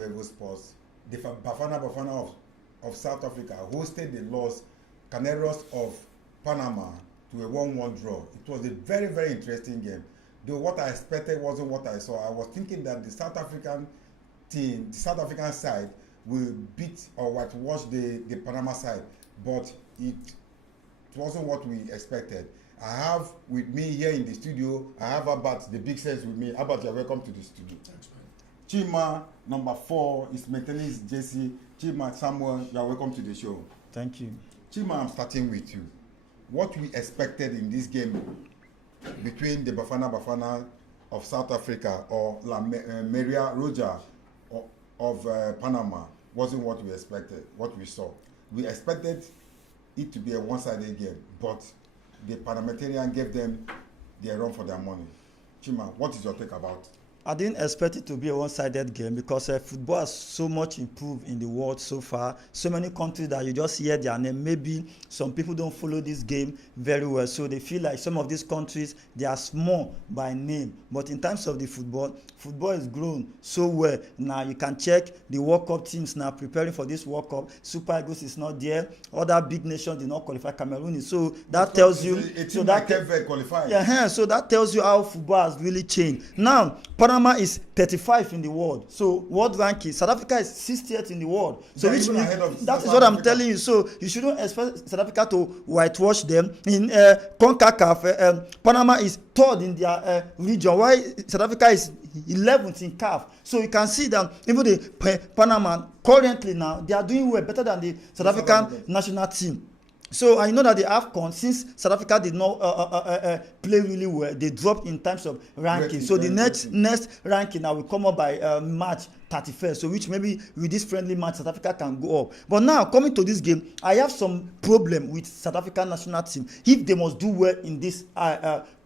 EVO Sports. The Bafana of South Africa hosted the Los Caneros of Panama to a 1-1 draw. It was a very, very interesting game. Though what I expected wasn't what I saw. I was thinking that the South African team, the South African side, will beat or whitewash the Panama side, but it wasn't what we expected. I have with me here in the studio, I have Abat, the big sense with me. Abat, you're welcome to the studio. Thanks, man. Chima, number 4, is maintaining his jersey. Chima, Samuel, you're welcome to the show. Thank you. Chima, I'm starting with you. What we expected in this game between the Bafana of South Africa or La Maria Roja of Panama wasn't what we expected, what we saw. We expected it to be a one-sided game, but the Parliamentarian gave them their run for their money. Chima, what is your take about it? I didn't expect it to be a one-sided game because football has so much improved in the world so far. So many countries that you just hear their name. Maybe some people don't follow this game very well, so they feel like some of these countries, they are small by name. But in terms of the football has grown so well. Now you can check the World Cup teams now preparing for this World Cup. Super Eagles is not there. Other big nations did not qualify. Cameroon is. So that tells you. So that qualified. Yeah, so that tells you how football has really changed. Now, Panama is 35 in the world. So world ranking, South Africa is 60th in the world. So which means that is what I'm telling you. So you shouldn't expect South Africa to whitewash them. In CONCACAF, Panama is 3rd in their region, while South Africa is 11th in CAF. So you can see that even the Panama currently now, they are doing well, better than the South African national team. So I know that the AFCON, since South Africa did not play really well, they dropped in terms of ranking. So the next ranking now will come up by March 31st. So which maybe with this friendly match, South Africa can go up. But now coming to this game, I have some problem with South African national team if they must do well in this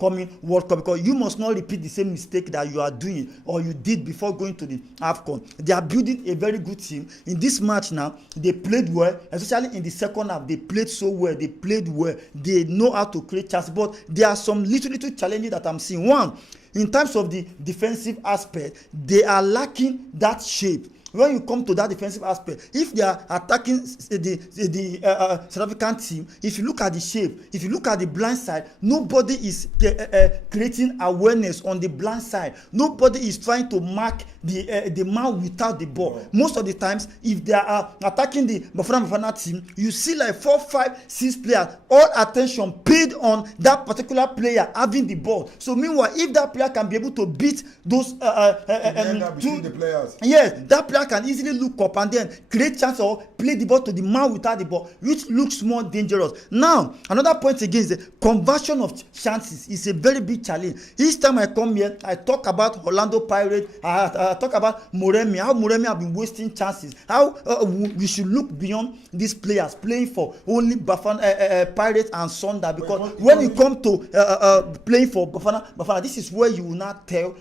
coming World Cup, because you must not repeat the same mistake that you are doing or you did before going to the AFCON. They are building a very good team. In this match now, they played well, especially in the second half. They played so well. They played well. They know how to create chances. But there are some little challenges that I'm seeing. One, in terms of the defensive aspect, they are lacking that shape. When you come to that defensive aspect, if they are attacking the South African team, if you look at the shape, if you look at the blind side, nobody is creating awareness on the blind side. Nobody is trying to mark the man without the ball. Right. Most of the times, if they are attacking the Bafana team, you see like 4, 5, 6 players, all attention paid on that particular player having the ball. So meanwhile, if that player can be able to beat those between the players, yes, that player can easily look up and then create chance or play the ball to the man without the ball, which looks more dangerous. Now, another point again is the conversion of chances is a very big challenge. Each time I come here, I talk about Orlando Pirates, I talk about Moremi, how Moremi have been wasting chances, how we should look beyond these players playing for only Bafana Pirates and Sonda, because when you come to playing for Bafana, this is where you will not tell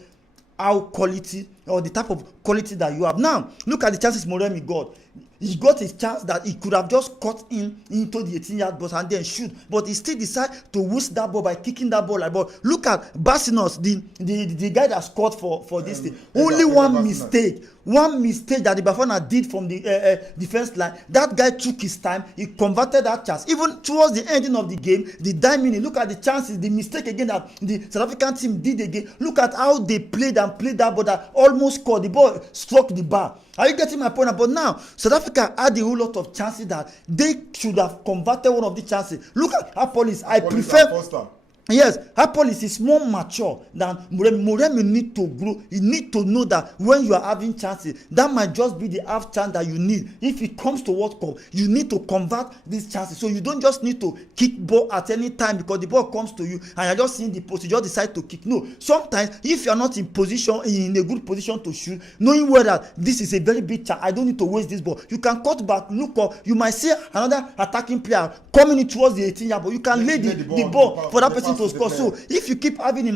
how quality or the type of quality that you have. Now, look at the chances Moremi got. He got his chance that he could have just cut into the 18-yard box and then shoot, but he still decided to waste that ball by kicking that ball like ball. Look at Basinos, the guy that scored for this thing. Only one mistake that the Bafana did from the defense line. That guy took his time. He converted that chance. Even towards the ending of the game, the 9 minutes, look at the chances, the mistake again that the South African team did again. Look at how they played that ball that almost scored. The ball struck the bar. Are you getting my point? But now, South Africa had a whole lot of chances that they should have converted one of the chances. Look at Apolis. I prefer. Yes, Apolis is more mature than Moremi. Moremi need to grow. You need to know that when you are having chances, that might just be the half chance that you need. If it comes to World Cup, you need to convert these chances. So you don't just need to kick ball at any time because the ball comes to you and you're just seeing the post. You just decide to kick. No, sometimes if you're not in a good position to shoot, knowing whether this is a very big chance, I don't need to waste this ball. You can cut back, look up. You might see another attacking player coming in towards the 18-yard, but you can lay the ball for that person anything to score. So if you keep having in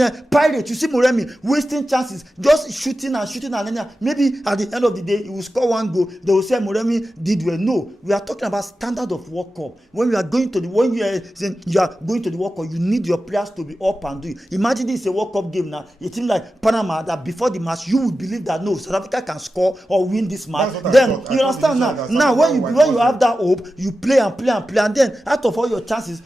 a pirate, you see Moremi wasting chances, just shooting and maybe at the end of the day he will score one goal. They will say Moremi did well. No, we are talking about standard of World Cup. When you are going to the World Cup, you need your players to be up and doing. Imagine this is a World Cup game now. A team like Panama that before the match you would believe that no, South Africa can score or win this match. Then you understand now. Now when you have that hope, you play and then out of all your chances,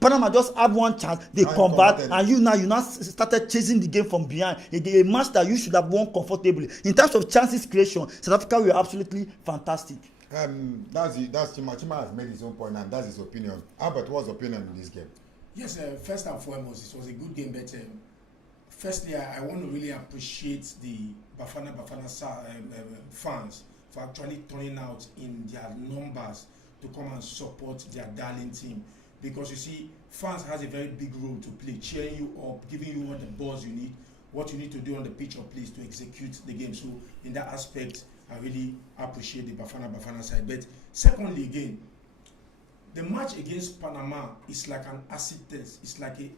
Panama just have one chance, they convert, and you now started chasing the game from behind. A match that you should have won comfortably. In terms of chances creation, South Africa were absolutely fantastic. That's Chima has made his own point, and that's his opinion. Albert, what's your opinion on this game? Yes, first and foremost, it was a good game, but firstly, I want to really appreciate the Bafana fans for actually turning out in their numbers to come and support their darling team. Because you see, fans has a very big role to play, cheering you up, giving you all the balls you need, what you need to do on the pitch or place to execute the game. So in that aspect, I really appreciate the Bafana side. But secondly, again, the match against Panama is like an acid test. It's like a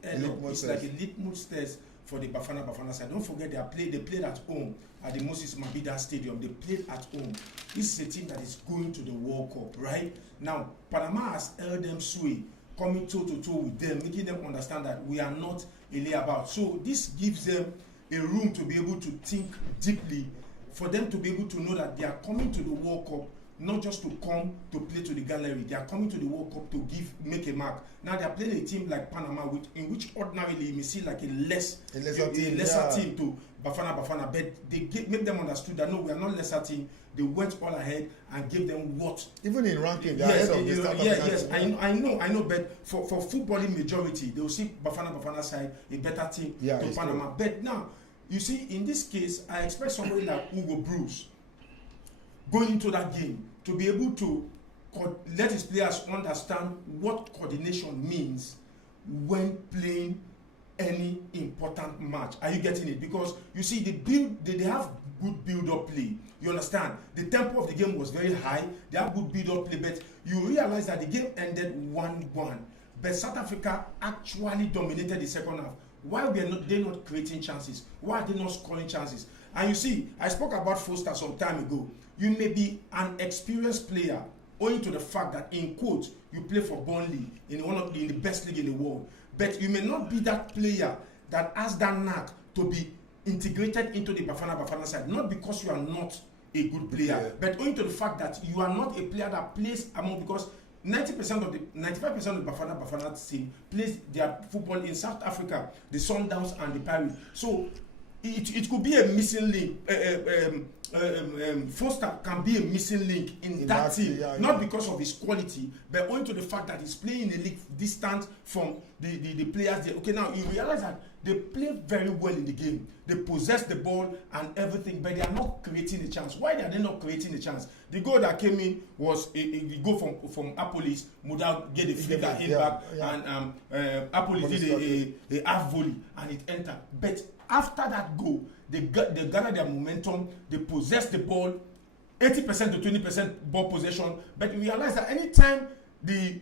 litmus test for the Bafana side. Don't forget they played at home at the Moses Mabhida Stadium. They played at home. This is a team that is going to the World Cup, right? Now, Panama has held them sway, coming toe-to-toe with them, making them understand that we are not a layabout. So this gives them a room to be able to think deeply, for them to be able to know that they are coming to the World Cup not just to come to play to the gallery. They are coming to the World Cup to make a mark. Now they are playing a team like Panama, in which ordinarily you may see like a lesser team to Bafana, but they make them understood that no, we are not lesser team. They went all ahead and gave them what. Even in ranking, they are ahead of the start of the yes, I know, but for footballing majority, they will see Bafana side a better team to Panama. True. But now, you see, in this case, I expect somebody like Hugo Bruce going into that game to be able to let his players understand what coordination means when playing any important match. Are you getting it? Because you see, they have good build-up play. You understand? The tempo of the game was very high. They have good build-up play, but you realize that the game ended 1-1. But South Africa actually dominated the second half. Why they're not creating chances? Why are they not scoring chances? And you see, I spoke about Foster some time ago. You may be an experienced player owing to the fact that, in quotes, you play for Burnley in the best league in the world. But you may not be that player that has that knack to be integrated into the Bafana side. Not because you are not a good player, but owing to the fact that you are not a player that plays among, because 95% of the Bafana team plays their football in South Africa, the Sundowns and the Pirates. So it could be a missing link. Foster can be a missing link in that team, not because of his quality, but owing to the fact that he's playing in a league distant from the players there. Okay, now you realize that they play very well in the game. They possess the ball and everything, but they are not creating a chance. Why are they not creating a chance? The goal that came in was a goal from Apolis. Mudal gave a flicker in back, and Apolis did a half volley, and it entered. But after that goal, they gather their momentum, they possess the ball, 80% to 20% ball possession, but you realize that anytime the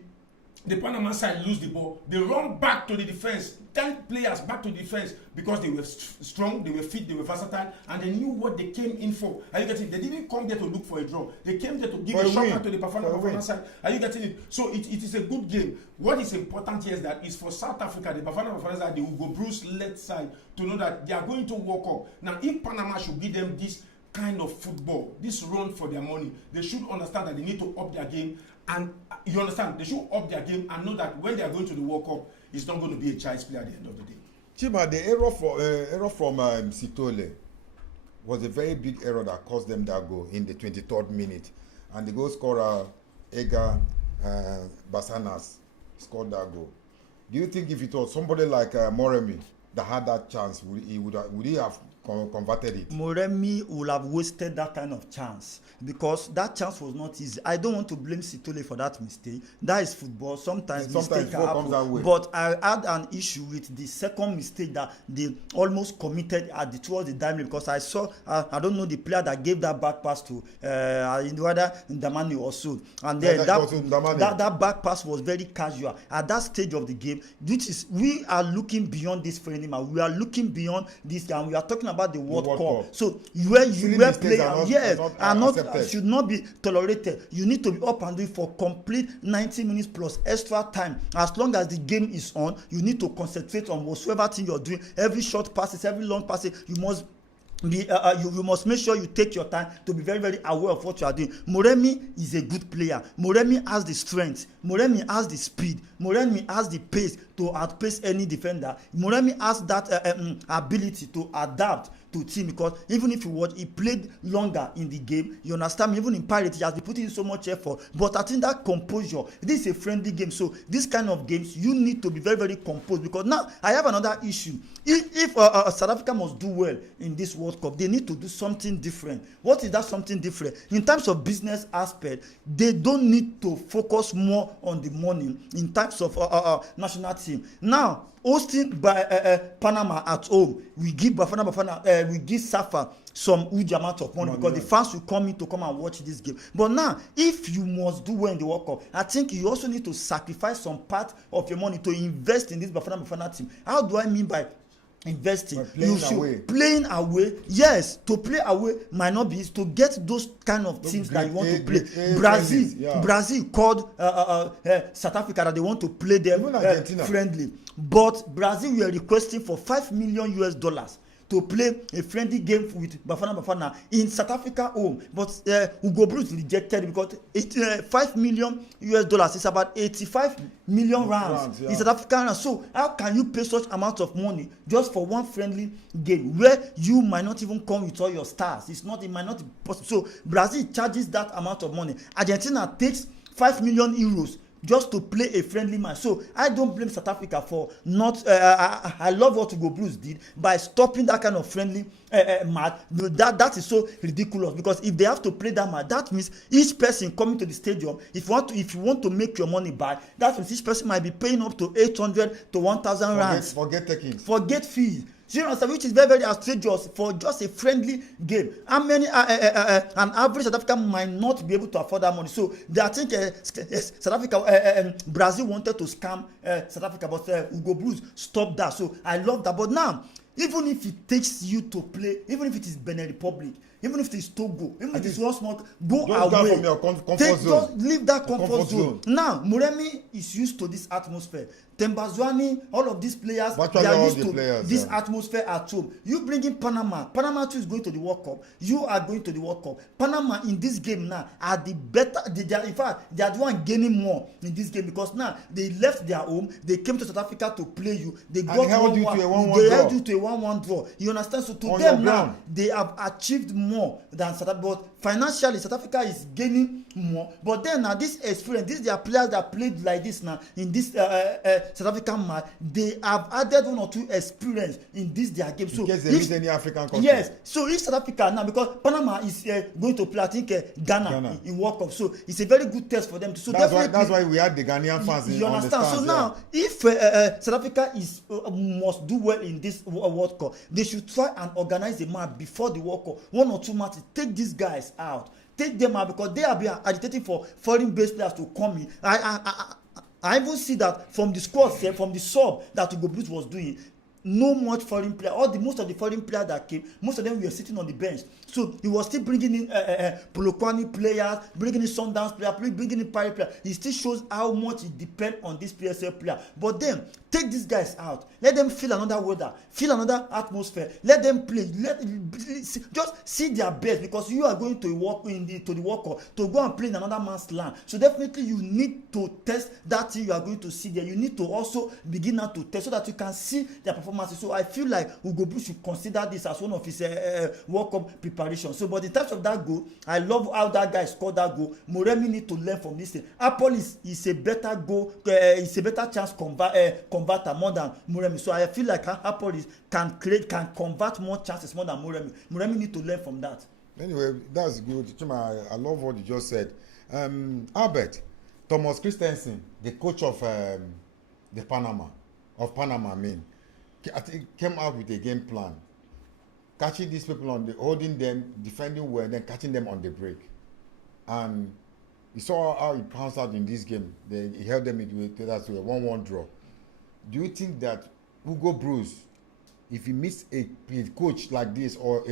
Panama side lose the ball, they run back to the defense, 10 players back to the defense, because they were strong, they were fit, they were versatile, and they knew what they came in for. Are you getting it? They didn't come there to look for a draw. They came there to give a shot to the Bafana side. Are you getting it? So it is a good game. What is important here is that it's for South Africa, the Bafana side, the Hugo Bruce-led side, to know that they are going to walk up. Now, if Panama should give them this kind of football, this run for their money, they should understand that they need to up their game. And you understand, they should up their game and know that when they are going to the World Cup, it's not going to be a child's play at the end of the day. Chima, the error from Sitole was a very big error that cost them that goal in the 23rd minute. And the goal scorer, Edgar Basanas, scored that goal. Do you think if it was somebody like Moremi that had that chance, would he have converted it. Moremi will have wasted that kind of chance because that chance was not easy. I don't want to blame Sitole for that mistake. That is football. Sometimes mistakes happen. But I had an issue with the second mistake that they almost committed towards the diamond because I saw I don't know the player that gave that back pass to whether Ndamani or so, and then that back pass was very casual at that stage of the game. Which is we are looking beyond this friendly match. We are looking beyond this, and we are talking about the World Cup. So where players should not be tolerated. You need to be up and doing for complete 90 minutes plus extra time. As long as the game is on, you need to concentrate on whatsoever thing you're doing. Every short passes, every long passes, you must be you must make sure you take your time to be very, very aware of what you are doing. Moremi is a good player. Moremi has the strength. Moremi has the speed. Moremi has the pace to outpace any defender. Moremi has that ability to adapt to team because even if he played longer in the game, you understand me, even in Pirates he has been putting in so much effort, but I think that composure, this is a friendly game, so this kind of games you need to be very, very composed because now I have another issue. If South Africa must do well in this World Cup, they need to do something different. What is that something different? In terms of business aspect, they don't need to focus more on the money in terms of national team. Now hosting by Panama at home, we give we give Safa some huge amount of money because the fans will come and watch this game. But now, if you must do well in the World Cup, I think you also need to sacrifice some part of your money to invest in this Bafana team. How do I mean by investing? Playing away, yes, to play away might not be to get those kind of teams that you want to play. Brazil called South Africa that they want to play them friendly, but Brazil were requesting for $5 million to play a friendly game with Bafana in South Africa home, but Hugo Bruce rejected because $5 million is about 85 million rands in South Africa. So how can you pay such amount of money just for one friendly game where you might not even come with all your stars? It might not be possible. So Brazil charges that amount of money. Argentina takes 5 million euros just to play a friendly match. So I don't blame South Africa for not I love what Hugo Bruce did by stopping that kind of friendly match. That is so ridiculous because if they have to play that match, that means each person coming to the stadium, if you want to make your money back, that means each person might be paying up to 800 to 1,000 rands. Forget fees. You know, which is very, very outrageous for just a friendly game. How many an average South African might not be able to afford that money? So I think South Africa, Brazil wanted to scam South Africa, but Hugo Bruce stopped that. So I love that. But now, even if it takes you to play, even if it is Benin Republic, even if it is Togo, even if it is one small, go away. From your comfort zone. Leave that comfort zone. Now, Moremi is used to this atmosphere. Tembazwani, all of these players, they are used to this atmosphere at home. You bring in Panama. Panama too is going to the World Cup. You are going to the World Cup. Panama in this game now are the better. In fact, they are the one gaining more in this game because now they left their home. They came to South Africa to play you. They held you to a 1-1 draw. You understand? So to them now, they have achieved more than South Africa. But financially, South Africa is gaining more. But then now this experience, these are players that played like this now in this South African match, they have added 1 or 2 experience in this their game. So in case there is any African country. Yes. So if South Africa now, because Panama is going to play, I think Ghana in World Cup, so it's a very good test for them. So that's why we had the Ghanaian fans. You understand? So now, if South Africa must do well in this World Cup, they should try and organize a match before the World Cup. 1 or 2 matches. Take these guys out. Take them out because they are being agitating for foreign-based players to come in. I even see that from the squad, from the sub that Hugo Bruce was doing, no much foreign player. Most of the foreign players that came, most of them were sitting on the bench. So he was still bringing in Polokwane players, bringing in Sundowns players, bringing in Paris players. He still shows how much he depends on this PSL player. But then take these guys out. Let them feel another weather, feel another atmosphere. Let them play. Just see their best because you are going to walk to the World Cup to go and play in another man's land. So definitely you need to test that thing you are going to see there. You need to also begin now to test so that you can see their performance. performances. So I feel like Ugo Bruce should consider this as one of his World Cup preparation. So, but in terms of that goal, I love how that guy scored that goal. Moremi need to learn from this thing. Apple is a better goal, is a better chance converter more than Moremi. So I feel like Apple can convert more chances more than Moremi. Moremi need to learn from that. Anyway, that's good. Chuma, I love what you just said. Albert, Thomas Christensen, the coach of Panama, I mean, I think came out with a game plan, catching these people holding them, defending well, then catching them on the break. And you saw how he pounced out in this game. He held them to a 1-1 draw. Do you think that Ugo Bruce, if he meets a coach like this, or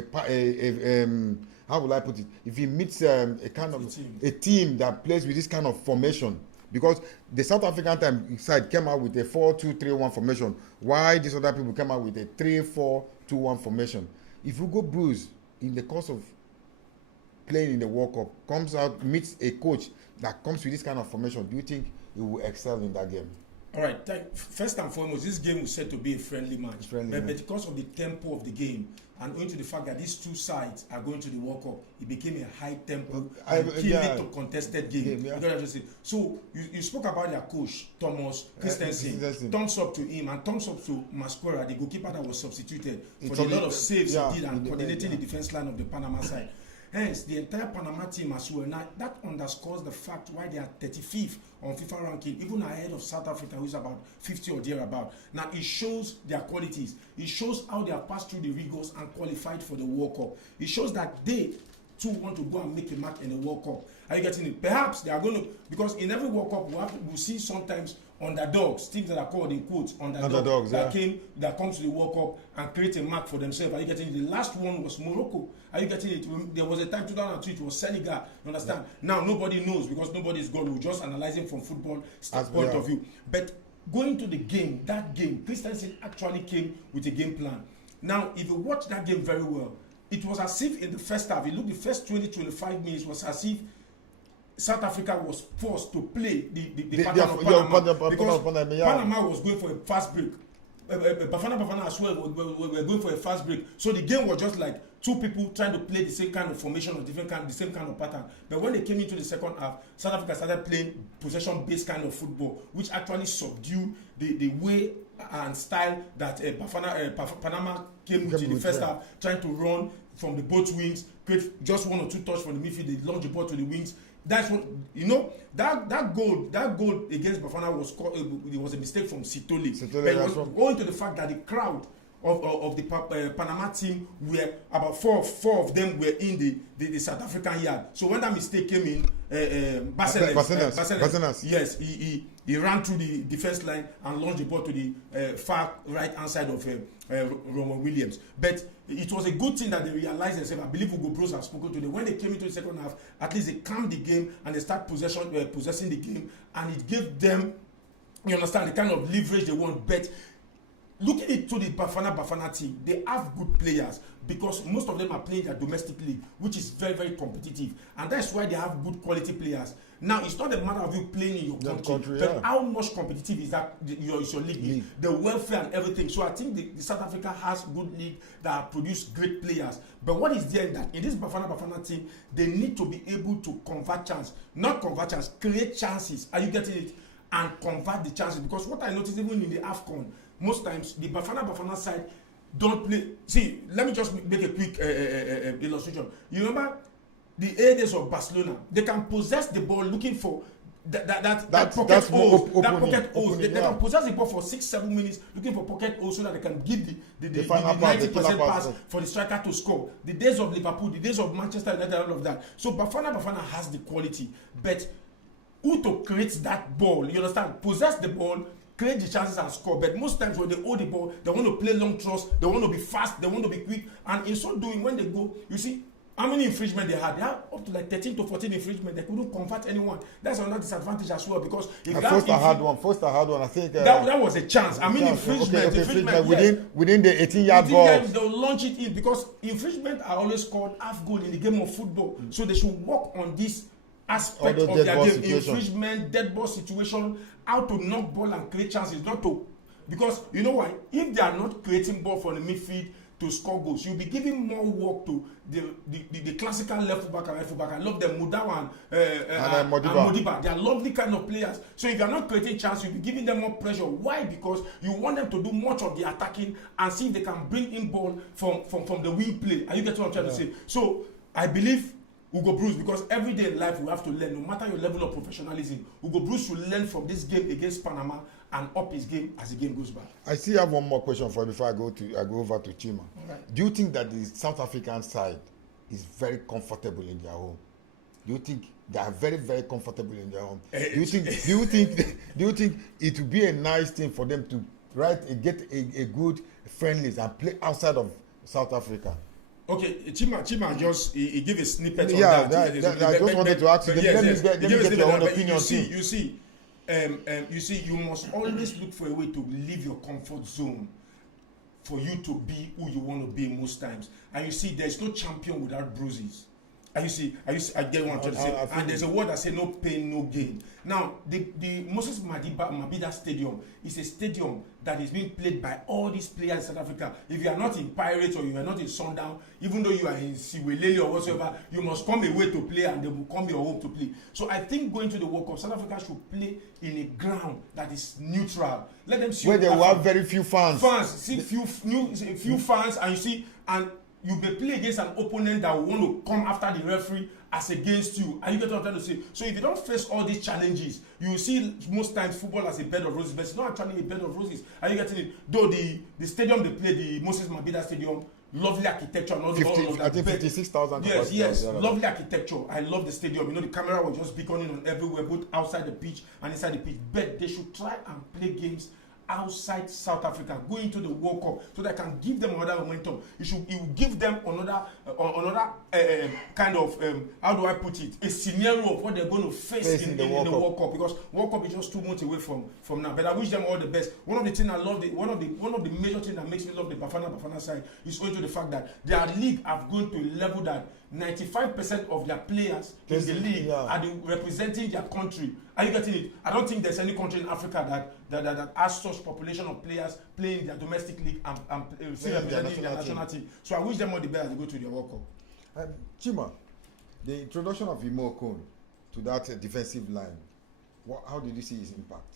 how will I put it? If he meets a team that plays with this kind of formation, because the South African side came out with a 4-2-3-1 formation, why these other people came out with a 3-4-2-1 formation? If Ugo Bruce, in the course of playing in the World Cup, comes out, meets a coach that comes with this kind of formation, do you think he will excel in that game? All right. First and foremost, this game was said to be a friendly match. But because of the tempo of the game, and owing to the fact that these two sides are going to the World Cup, it became a high tempo and to contested game. So you spoke about their coach, Thomas Christensen. Thumbs up to him and thumbs up to Masquera, the goalkeeper that was substituted for the lot of saves he did and coordinating the defense line of the Panama side. Hence, the entire Panama team as well. Now, that underscores the fact why they are 35th on FIFA ranking, even ahead of South Africa, who is about 50 or thereabout. Now, it shows their qualities. It shows how they have passed through the rigors and qualified for the World Cup. It shows that they, too, want to go and make a mark in the World Cup. Are you getting it? Perhaps they are going to, because in every World Cup, we'll see sometimes underdogs, teams that are called in quotes underdogs that come to the World Cup and create a mark for themselves. Are you getting it? The last one was Morocco. Are you getting it? There was a time 2002 it was Senegal. You understand? Yeah. Now nobody knows because nobody is gone. We're just analyzing from football point of view. But going to the game, that game, Christensen actually came with a game plan. Now, if you watch that game very well, it was as if in the first half, you look the first 20-25 minutes was as if South Africa was forced to play the pattern of Panama because Panama was going for a fast break. Bafana as well were going for a fast break. So the game was just like two people trying to play the same kind of formation or the same kind of pattern. But when they came into the second half, South Africa started playing possession-based kind of football, which actually subdued the way and style that Panama came with in the first half, trying to run from the both wings, create just one or two touches from the midfield, they launch the ball to the wings. That's what that goal against Bafana was it was a mistake from Sitole. But it was owing to the fact that the crowd of the Panama team were about four of them were in the South African yard. So when that mistake came in, Bacenas, yes, he ran through the defense line and launched the ball to the far right hand side of Roman Williams. But it was a good thing that they realized themselves. I believe Ugo Bruce have spoken to them. When they came into the second half, at least they calmed the game and they start possessing the game, and it gave them, you understand, the kind of leverage they want. But looking into the Bafana team, they have good players because most of them are playing their domestic league, which is very, very competitive. And that's why they have good quality players. Now, it's not a matter of you playing in your country, but how much competitive is that your league? The welfare and everything. So I think the South Africa has good league that produce great players. But what is there that in this Bafana team, they need to be able to create chances. Are you getting it? And convert the chances. Because what I noticed even in the AFCON, most times the Bafana side don't play. See, let me just make a quick illustration. You remember the areas of Barcelona? They can possess the ball looking for that pocket holes. They can possess the ball for 6-7 minutes looking for pocket holes so that they can give the 90% pass for the striker to score. The days of Liverpool, the days of Manchester United, all of that. So Bafana has the quality, but who to create that ball? You understand? Possess the ball, create the chances and score. But most times when they hold the ball, they want to play long throws, they want to be fast, they want to be quick. And in so doing, when they go, you see how many infringements they had. They had up to like 13 to 14 infringements. They couldn't convert anyone. That's another disadvantage as well because first I had one. I think that was a chance. I mean, infringement within the 18-yard box. They'll launch it in because infringements are always called half goal in the game of football. So they should work on this aspect of their game, infringement, dead ball situation, how to knock ball and create chances, not to because you know why? If they are not creating ball from the midfield to score goals, you'll be giving more work to the classical left fullback and right fullback. I love them, Mudawa and Modiba. They are lovely kind of players. So if you are not creating chance, you'll be giving them more pressure. Why? Because you want them to do much of the attacking and see if they can bring in ball from the wing play. Are you getting what I'm trying to say? So I believe Hugo Bruce, because every day in life we have to learn, no matter your level of professionalism. Hugo Bruce should learn from this game against Panama and up his game as the game goes by. I still have one more question for you before I go over to Chima. Right. Do you think that the South African side is very comfortable in their home? Do you think they are very, very comfortable in their home? Do you think it would be a nice thing for them to get a good friendlies and play outside of South Africa? Okay, Chima just he gave a snippet on that. I just wanted to ask you. Let me get your own opinion too. You see, you must always look for a way to leave your comfort zone for you to be who you want to be most times. And you see, there's no champion without bruises. I get what I'm trying to say. And there's a word that says no pain, no gain. Now, the Moses Mabhida Stadium is a stadium that is being played by all these players in South Africa. If you are not in Pirates or you are not in Sundown, even though you are in Siwelele or whatsoever, you must come away to play and they will come your home to play. So I think going to the World Cup, South Africa should play in a ground that is neutral. Let them see where they will have very few fans. See few fans, and you see, and you may play against an opponent that will want to come after the referee as against you. Are you getting what I'm trying to say? So if you don't face all these challenges, you will see most times football as a bed of roses, but it's not actually a bed of roses. Are you getting it? Though the stadium they play, the Moses Mabhida Stadium, lovely architecture and all that. I think 56,000. Yes, lovely architecture. I love the stadium. You know, the camera was just beaconing on everywhere, both outside the pitch and inside the pitch. But they should try and play games outside South Africa, going into the World Cup, so that can give them another momentum. It will give them another kind of how do I put it, a scenario of what they're going to face in the World Cup, because World Cup is just 2 months away from now. But I wish them all the best. One of the things I love, one of the major things that makes me love the Bafana side is owing to the fact that their league have gone to a level that 95% of their players in the league are representing their country. Are you getting it? I don't think there's any country in Africa that has such population of players playing their domestic league and representing their national team. So I wish them all the best as they go to their World Cup. Chima, the introduction of EVO Okon to that defensive line, how did you see his impact?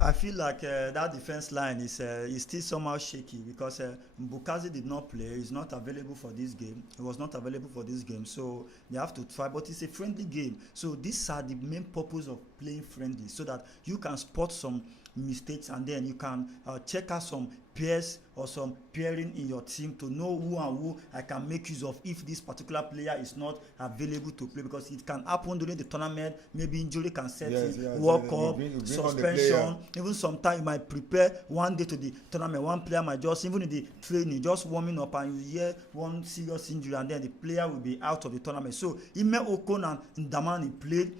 I feel like that defense line is still somehow shaky because Mbukazi did not play. He's not available for this game. He was not available for this game, so they have to try. But it's a friendly game, so these are the main purpose of playing friendly, so that you can spot some mistakes and then you can check out some pairs or some pairing in your team to know who and who I can make use of if this particular player is not available to play, because it can happen during the tournament. Maybe injury can set in, World Cup, suspension. Even sometimes you might prepare one day to the tournament. One player might just, even in the training, just warming up, and you hear one serious injury and then the player will be out of the tournament. So EVO Okon and Ndamani played.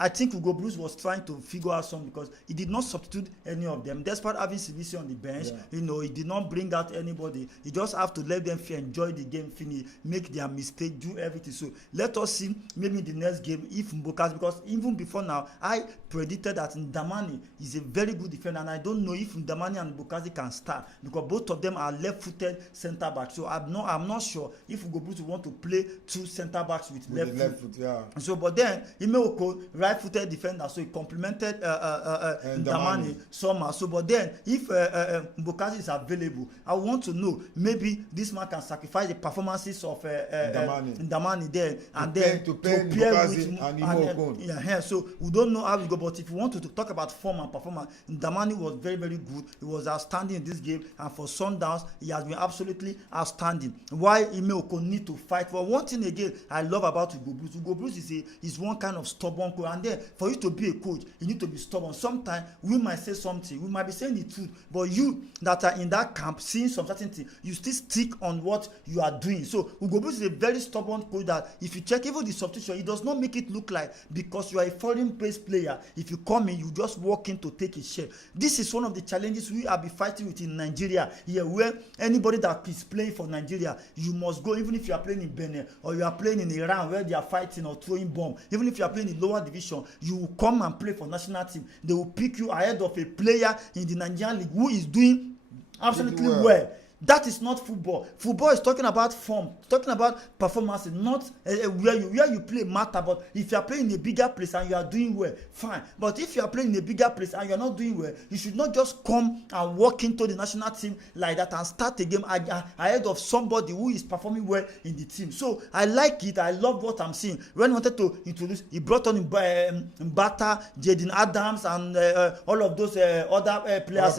I think Hugo Bruce was trying to figure out something because he did not substitute any of them. Despite having CBC on the bench, he did not bring out anybody. He just have to let them enjoy the game, finish, make their mistake, do everything. So let us see maybe in the next game if Mbokas, because even before now, I predicted that Ndamani is a very good defender, and I don't know if Ndamani and Mbokazi can start because both of them are left-footed centre backs. So I'm not sure if Hugo Bruce will want to play two centre backs with left foot. So, but then EVO Okon, right-footed defender, so he complemented Ndamani somehow. So, but then if Mbokazi is available, I want to know maybe this man can sacrifice the performances of Ndamani there and then to pair with and EVO Okon. So we don't know how we go, but if you want to talk about form and performance, Ndamani was very, very good. He was outstanding in this game, and for Sundowns, he has been absolutely outstanding. Why EVO Okon need to fight for one thing again I love about Hugo Bruce. Hugo Bruce is one kind of stubborn coach, and then for you to be a coach, you need to be stubborn. Sometimes we might say something, we might be saying the truth, but you that are in that camp seeing some certain thing, you still stick on what you are doing. So Hugo Bruce is a very stubborn coach that if you check even the substitution, he does not make it look like because you are a foreign-based player, if you come in, you just walk in to take a share. This is one of the challenges we are be fighting with in Nigeria here, where anybody that is playing for Nigeria, you must go, even if you are playing in Benin or you are playing in Iran where they are fighting or throwing bomb, even if you are playing in lower division competition, you will come and play for national team. They will pick you ahead of a player in the Nigerian league who is doing absolutely well. That is not football. Football is talking about form, talking about performance, not where you play matter. But if you are playing in a bigger place and you are doing well, fine. But if you are playing in a bigger place and you are not doing well, you should not just come and walk into the national team like that and start a game ahead of somebody who is performing well in the team. So I like it. I love what I'm seeing. When he wanted to introduce, he brought on Mbata, Jaden Adams, and all of those other players,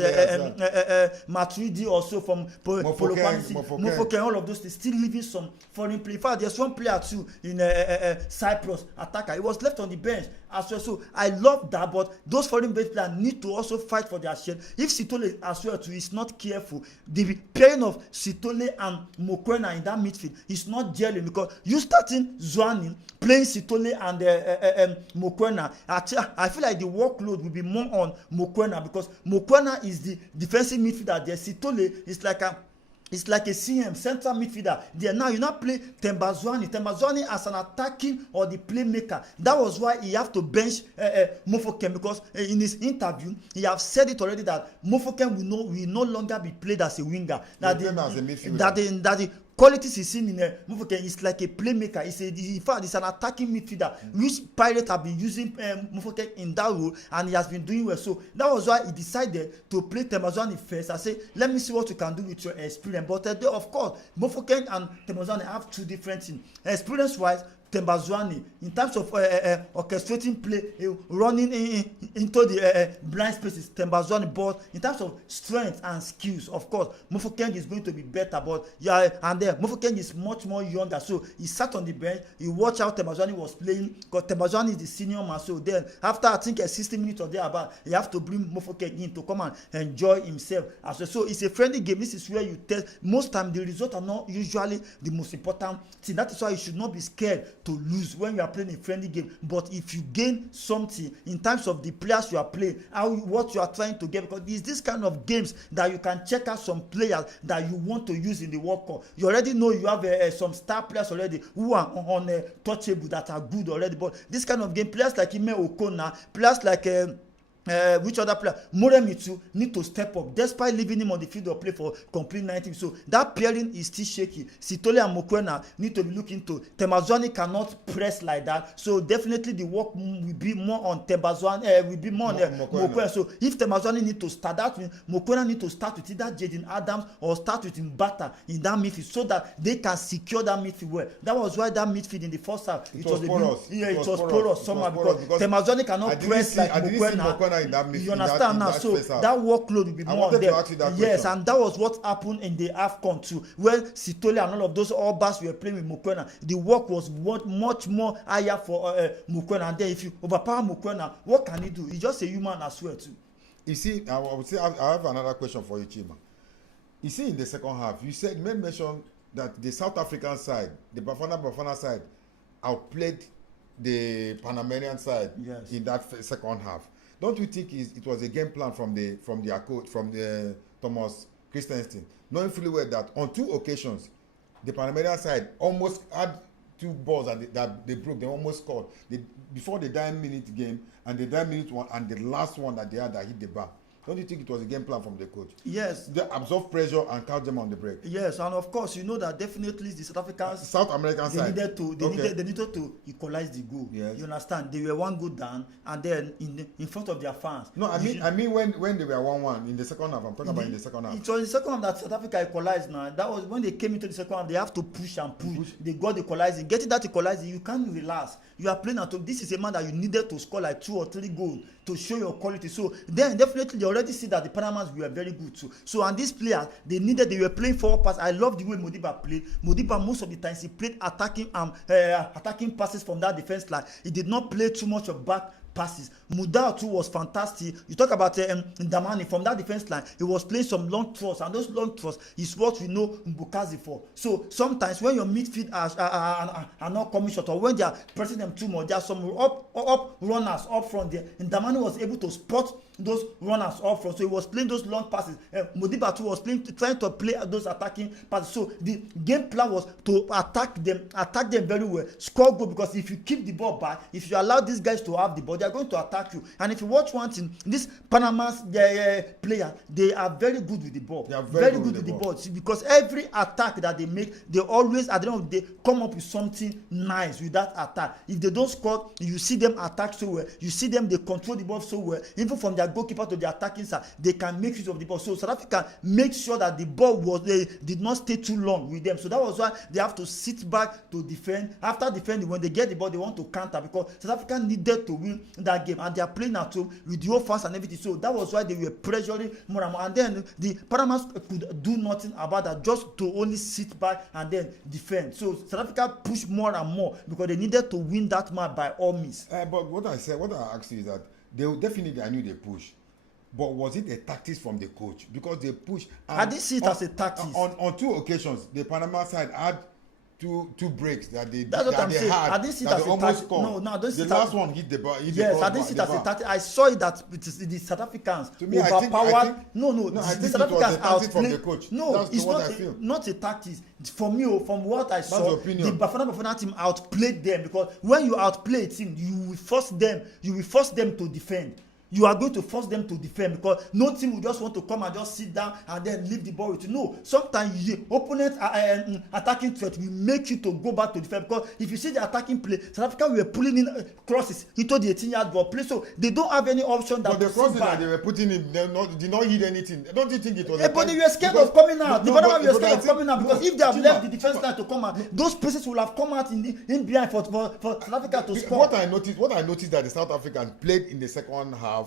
Matuidi also from Mofoke, all of those things, still leaving some foreign players. In fact, there's one player too in Cyprus, attacker. He was left on the bench as well. So I love that, but those foreign based players need to also fight for their share. If Sitole as well too is not careful, the pairing of Sitole and Mokwena in that midfield is not gelling, because you starting Zwane playing Sitole and Mokwena, I feel like the workload will be more on Mokwena, because Mokwena is the defensive midfielder there. Sitole is like a CM, central midfielder. There now you not play Tembazwani as an attacking or the playmaker. That was why he have to bench Mofoken, because in his interview he have said it already that Mofoken will no longer be played as a winger. That the qualities he's seen in Mofoken is like a playmaker. In fact, it's an attacking midfielder, which Pirates have been using Mofoken in that role, and he has been doing well. So that was why he decided to play Tembazwani first. I say, let me see what you can do with your experience. But of course, Mofoken and Tembazwani have two different things. Experience-wise, Tembazwani, in terms of orchestrating play, running into the blind spaces, Tembazwani. But in terms of strength and skills, of course, Mofoken is going to be better. But and then Mofoken is much more younger, so he sat on the bench. He watched how Tembazwani was playing, because Tembazwani is the senior man. So then, after I think 60 minutes or thereabout, you have to bring Mofoken in to come and enjoy himself as well. So it's a friendly game. This is where you test. Most time the results are not usually the most important thing. That is why you should not be scared to lose when you are playing a friendly game. But if you gain something in terms of the players you are playing, what you are trying to get, because it's this kind of games that you can check out some players that you want to use in the World Cup. You already know you have some star players already who are on touchable, that are good already. But this kind of game, players like Ime Okona, players like which other player? Moremitsu need to step up despite leaving him on the field of play for complete 90. So that pairing is still shaky. Sitole and Mokwena need to be looking to. Tembazwani cannot press like that. So definitely the work will be more on Tembazwani, will be more on Mokwena. So if Tembazwani need to start, that means Mokwena need to start with either Jaden Adams or start with Mbata in that midfield, so that they can secure that midfield well. That was why that midfield in the first half it was porous. It was porous somehow, because Tembazwani cannot press like Mokwena. You understand now? So that workload will be more on them. Yes, and that was what happened in the AFCON too, where Sitole and all of those Obas were playing with Mokwena. The work was much more higher for Mokwena. And then if you overpower Mokwena, what can he do? He's just a human as well too. You see, I would say I have another question for you, Chima. You see, in the second half, you made mention that the South African side, the Bafana side, outplayed the Panamanian side in that second half. Don't you think it was a game plan from their coach, from the Thomas Christensen, knowing fully well that on two occasions the Panamanian side almost had two balls that they broke, they almost scored before the 9-minute game, and the 9-minute one and the last one that they had that hit the bar. Don't you think it was a game plan from the coach? Yes. They absorb pressure and catch them on the break. Yes, and of course you know that definitely the South American side they needed to equalize the goal. Yes. You understand? They were one goal down, and then in front of their fans. No, I mean when they were 1-1 in the second half. I'm talking about in the second half. It was the second half that South Africa equalized. Now that was when they came into the second half. They have to push and push. They got equalizing. Getting that equalizing, you can't relax. You are playing at home. This is a man that you needed to score like 2 or 3 goals to show your quality. So then definitely they already see that the Panamans were very good too. So and these players, they were playing forward pass. I love the way Modiba played. Modiba most of the times he played attacking passes from that defense line. He did not play too much of back passes. Mudau too was fantastic. You talk about Ndamani from that defense line. He was playing some long throws, and those long throws is what we know Mbukazi for. So sometimes when your midfield are not coming short, or when they are pressing them too much, there are some up runners up front there. Ndamani was able to spot those runners up front, so he was playing those long passes. Modiba too was trying to play those attacking passes. So the game plan was to attack them very well, score goal, because if you keep the ball back, if you allow these guys to have the ball, they are going to attack you. And if you watch one thing, this Panama's player, they are very good with the ball. They are very good with the ball. Because every attack that they make, they always at the end of the day come up with something nice with that attack. If they don't score, you see them attack so well. You see them, they control the ball so well. Even from their goalkeeper to the attacking side, they can make use of the ball. So South Africa make sure that the ball did not stay too long with them. So that was why they have to sit back to defend. After defending, when they get the ball, they want to counter, because South Africa needed to win that game, and they are playing at home with the offense and everything. So that was why they were pressuring more and more. And then the Panama could do nothing about that, just to only sit back and then defend. So South Africa pushed more and more because they needed to win that match by all means. But what I asked you is that they definitely, I knew they push. But was it a tactics from the coach? Because they push. I didn't see it as a tactics. On 2 occasions, the Panama side had two breaks that they That's what I'm saying. had. I didn't see it as a tactics. No, I don't see the last one hit the bar. Yes, I didn't see it as a tactics. I saw it that it is the South Africans overpowered. I think the South Africans outplayed. from the coach. No, it's not a tactics. For me, from what I saw, the Bafana team outplayed them, because when you outplay a team, you will force them to defend. You are going to force them to defend, because no team will just want to come and just sit down and then leave the ball with you. No, sometimes the opponent attacking threat will make you to go back to defend, because if you see the attacking play, South Africa were pulling in crosses into the 18-yard ball play, so they don't have any option. But the crosses that they were putting in, did not hit anything. Don't you think it was? But they were scared of coming out. The Panama were scared of coming out, because if they have left the defense line to come out, those places will have come out in behind for South Africa to score. What I noticed that the South Africans played in the second half.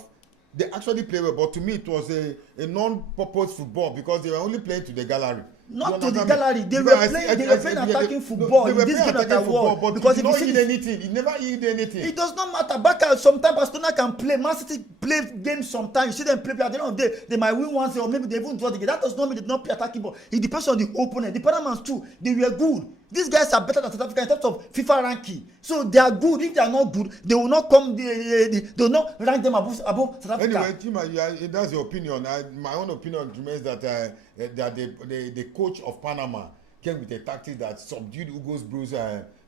They actually play well, but to me it was a non-purpose football, because they were only playing to the gallery. Not to the gallery. They were playing attacking football. They were playing attacking football, but because it did not hit anything. It never hit anything. It does not matter. Back sometimes Barcelona can play. Man City play games sometimes. You see them play. At the end of the day, they might win 1-0, or maybe they even draw the game. That does not mean they do not play attacking ball. It depends on the opponent. The Panamans too, they were good. These guys are better than South Africa in terms of FIFA ranking. So they are good. If they are not good, they will not come. They will not rank them above South Africa. Anyway, Tima, that's your opinion. My own opinion remains that the coach of Panama came with a tactic that subdued Hugo's Bruce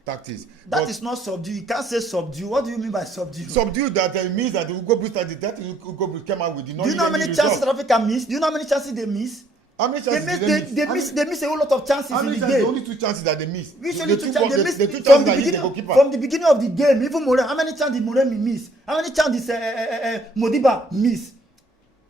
tactics. That is not subdue. You can't say subdue. What do you mean by subdue? Subdue that means that the Hugo Bruce tactic that Hugo Bruce came out with. Do you know how many chances South Africa miss? Do you know how many chances they miss? How many chances they miss a whole lot of chances in the game. The only 2 chances that they miss. Which only 2 chances they miss from the beginning of the game. Even More, how many chances did Moremi miss? How many chances Modiba miss?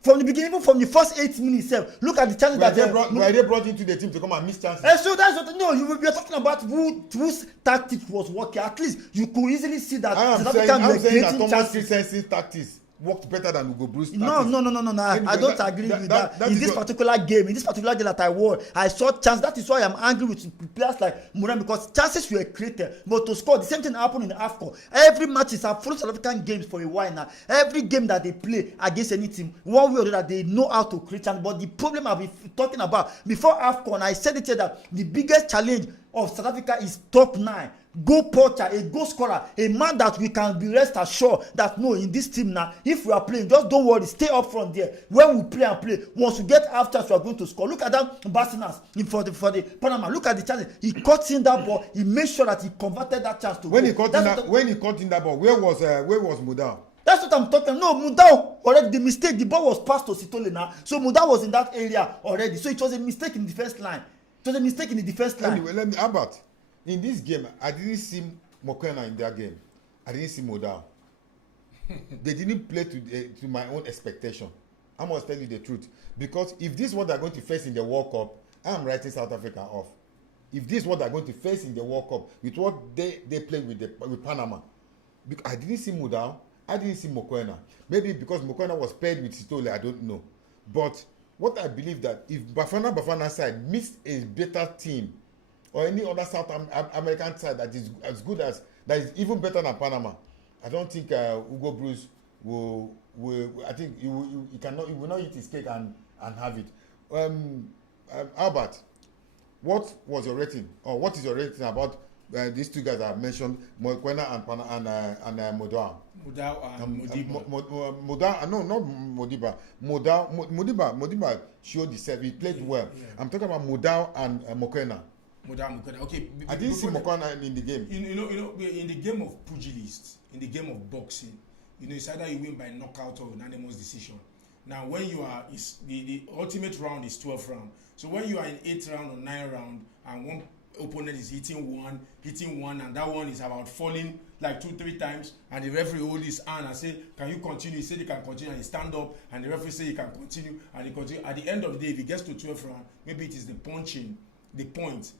From the beginning, even from the first 8 minutes, look at the chances that they brought into the team to come and miss chances. So that's what we are talking about. Whose tactics was working. At least you could easily see that South Africa were creating chances. Thomas tactics worked better than Hugo Bruce tactics. No. Anyway, I don't agree with that. In this particular game that I won, I saw chance. That is why I'm angry with players like Muren, because chances were created, but to score, the same thing happened in the AFCON. Every matches I've followed South African games for a while now. Every game that they play against any team, one way or the other, they know how to create chance. But the problem I've been talking about before AFCON, I said it here that the biggest challenge of South Africa is top 9. Goal poacher, a goal scorer, a man that we can be rest assured that no, in this team now, if we are playing, just don't worry, stay up front there. When we play, once we get after, we are going to score. Look at that Barcenas for the Panama. Look at the chance. He caught in that ball. He made sure that he converted that chance to when goal. When he caught in that ball, where was Mudau? That's what I'm talking. No, Mudau already the mistake. The ball was passed to Sitole now, so Mudau was in that area already. So it was a mistake in the defense line. Anyway, Albert. In this game, I didn't see Mokoena in that game. I didn't see Mudau. They didn't play to my own expectation. I must tell you the truth. Because if this is what they're going to face in the World Cup, I am writing South Africa off. If this is what they're going to face in the World Cup, with what they played with Panama, because I didn't see Mudau, I didn't see Mokoena. Maybe because Mokoena was paired with Sitole, I don't know. But what I believe that if Bafana side meets a better team, or any other South American side that is as good as, that is even better than Panama, I don't think Hugo Bruce will. I think he will not eat his cake and have it. Albert, what was your rating, or what is your rating about these two guys I mentioned, Mokwena and Modao? Modao and Modiba. Modao, no, not Modiba. Modiba showed himself. He played well. Yeah. I'm talking about Modao and Mokwena. Modao. Okay. I didn't see Mokwena in the game. You know, in the game of pugilists, in the game of boxing, it's either you win by knockout or unanimous decision. Now, when you are, the ultimate round is 12 round. So when you are in 8th round or 9th round, and one opponent is hitting one, and that one is about falling like 2-3 times, and the referee holds his hand and say, "Can you continue?" He said he can continue, and he stand up, and the referee say he can continue, and he continue. At the end of the day, if he gets to 12th round, maybe it is the point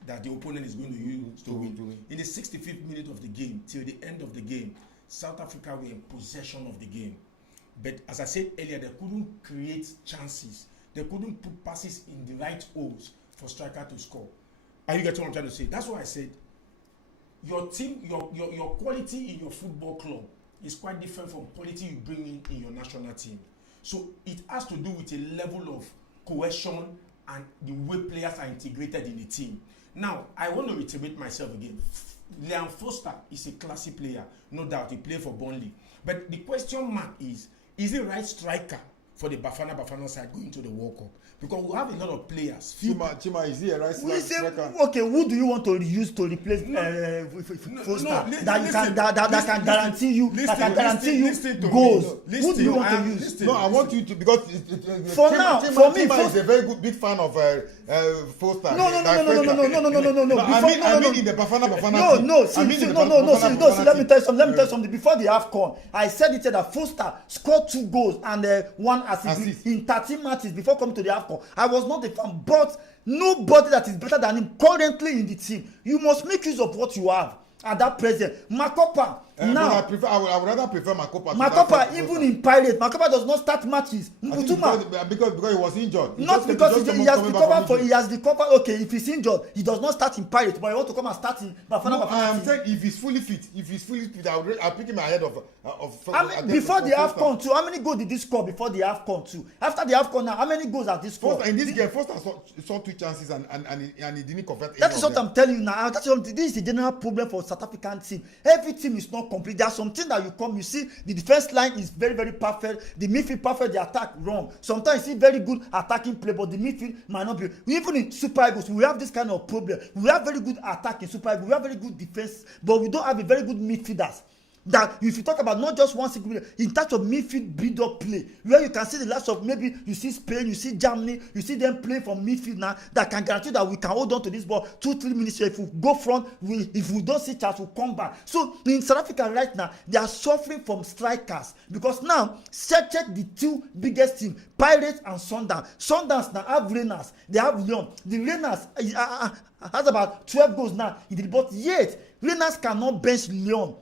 that the opponent is going to use to win. In the 65th minute of the game, till the end of the game, South Africa were in possession of the game. But as I said earlier, they couldn't create chances. They couldn't put passes in the right holes for striker to score. Are you getting what I'm trying to say? That's why I said your team, your quality in your football club is quite different from quality you bring in your national team. So it has to do with a level of cohesion and the way players are integrated in the team. Now, I want to reiterate myself again. Liam Foster is a classy player, no doubt. He played for Burnley. But the question mark is he right striker for the Bafana side going to the World Cup? Because we have a lot of players. Chima, is he a right striker? Okay, who do you want to use to replace Foster that can guarantee you goals? Who do you want to use? No, I want you to, because for me, Chima is a very big fan of Foster. No. I mean in the Bafana. No. See, let me tell you something. Before the AFCON, I said that Foster scored 2 goals and 1 assist in 13 matches before coming to the AFCON. I was not a fan, but nobody that is better than him currently in the team. You must make use of what you have at that present. Makopa now. I would rather prefer Makopa. Makopa, even in Pirates, Makopa does not start matches. Because he was injured. Not because he has recovered. Okay, if he's injured, he does not start in Pirates, but he want to come and start in Bafana. I'm saying if he's fully fit, I'll pick him ahead of before the AFCON too. How many goals did he score before the AFCON too? After the AFCON now, how many goals has he scored? In this game, Foster saw 2 chances and he didn't convert. That is what I'm telling you now. This is the general problem for South African team. Every team is not complete. There's something that you see the defense line is very, very perfect. The midfield perfect, the attack wrong. Sometimes you see very good attacking play, but the midfield might not be. Even in Super Eagles, we have this kind of problem. We have very good attack in Super Eagles. We have very good defense, but we don't have a very good midfielders. That if you talk about not just one single player, in terms of midfield build-up play, where you can see the last of maybe you see Spain, you see Germany, you see them playing from midfield now, that can guarantee that we can hold on to this ball 2-3 minutes. If we go front, if we don't see chance, we'll come back. So in South Africa right now, they are suffering from strikers because now check the 2 biggest teams, Pirates and Sundowns. Sundowns now have Rangers, they have Lyon. The Rangers has about 12 goals now, but yet Rangers cannot bench Lyon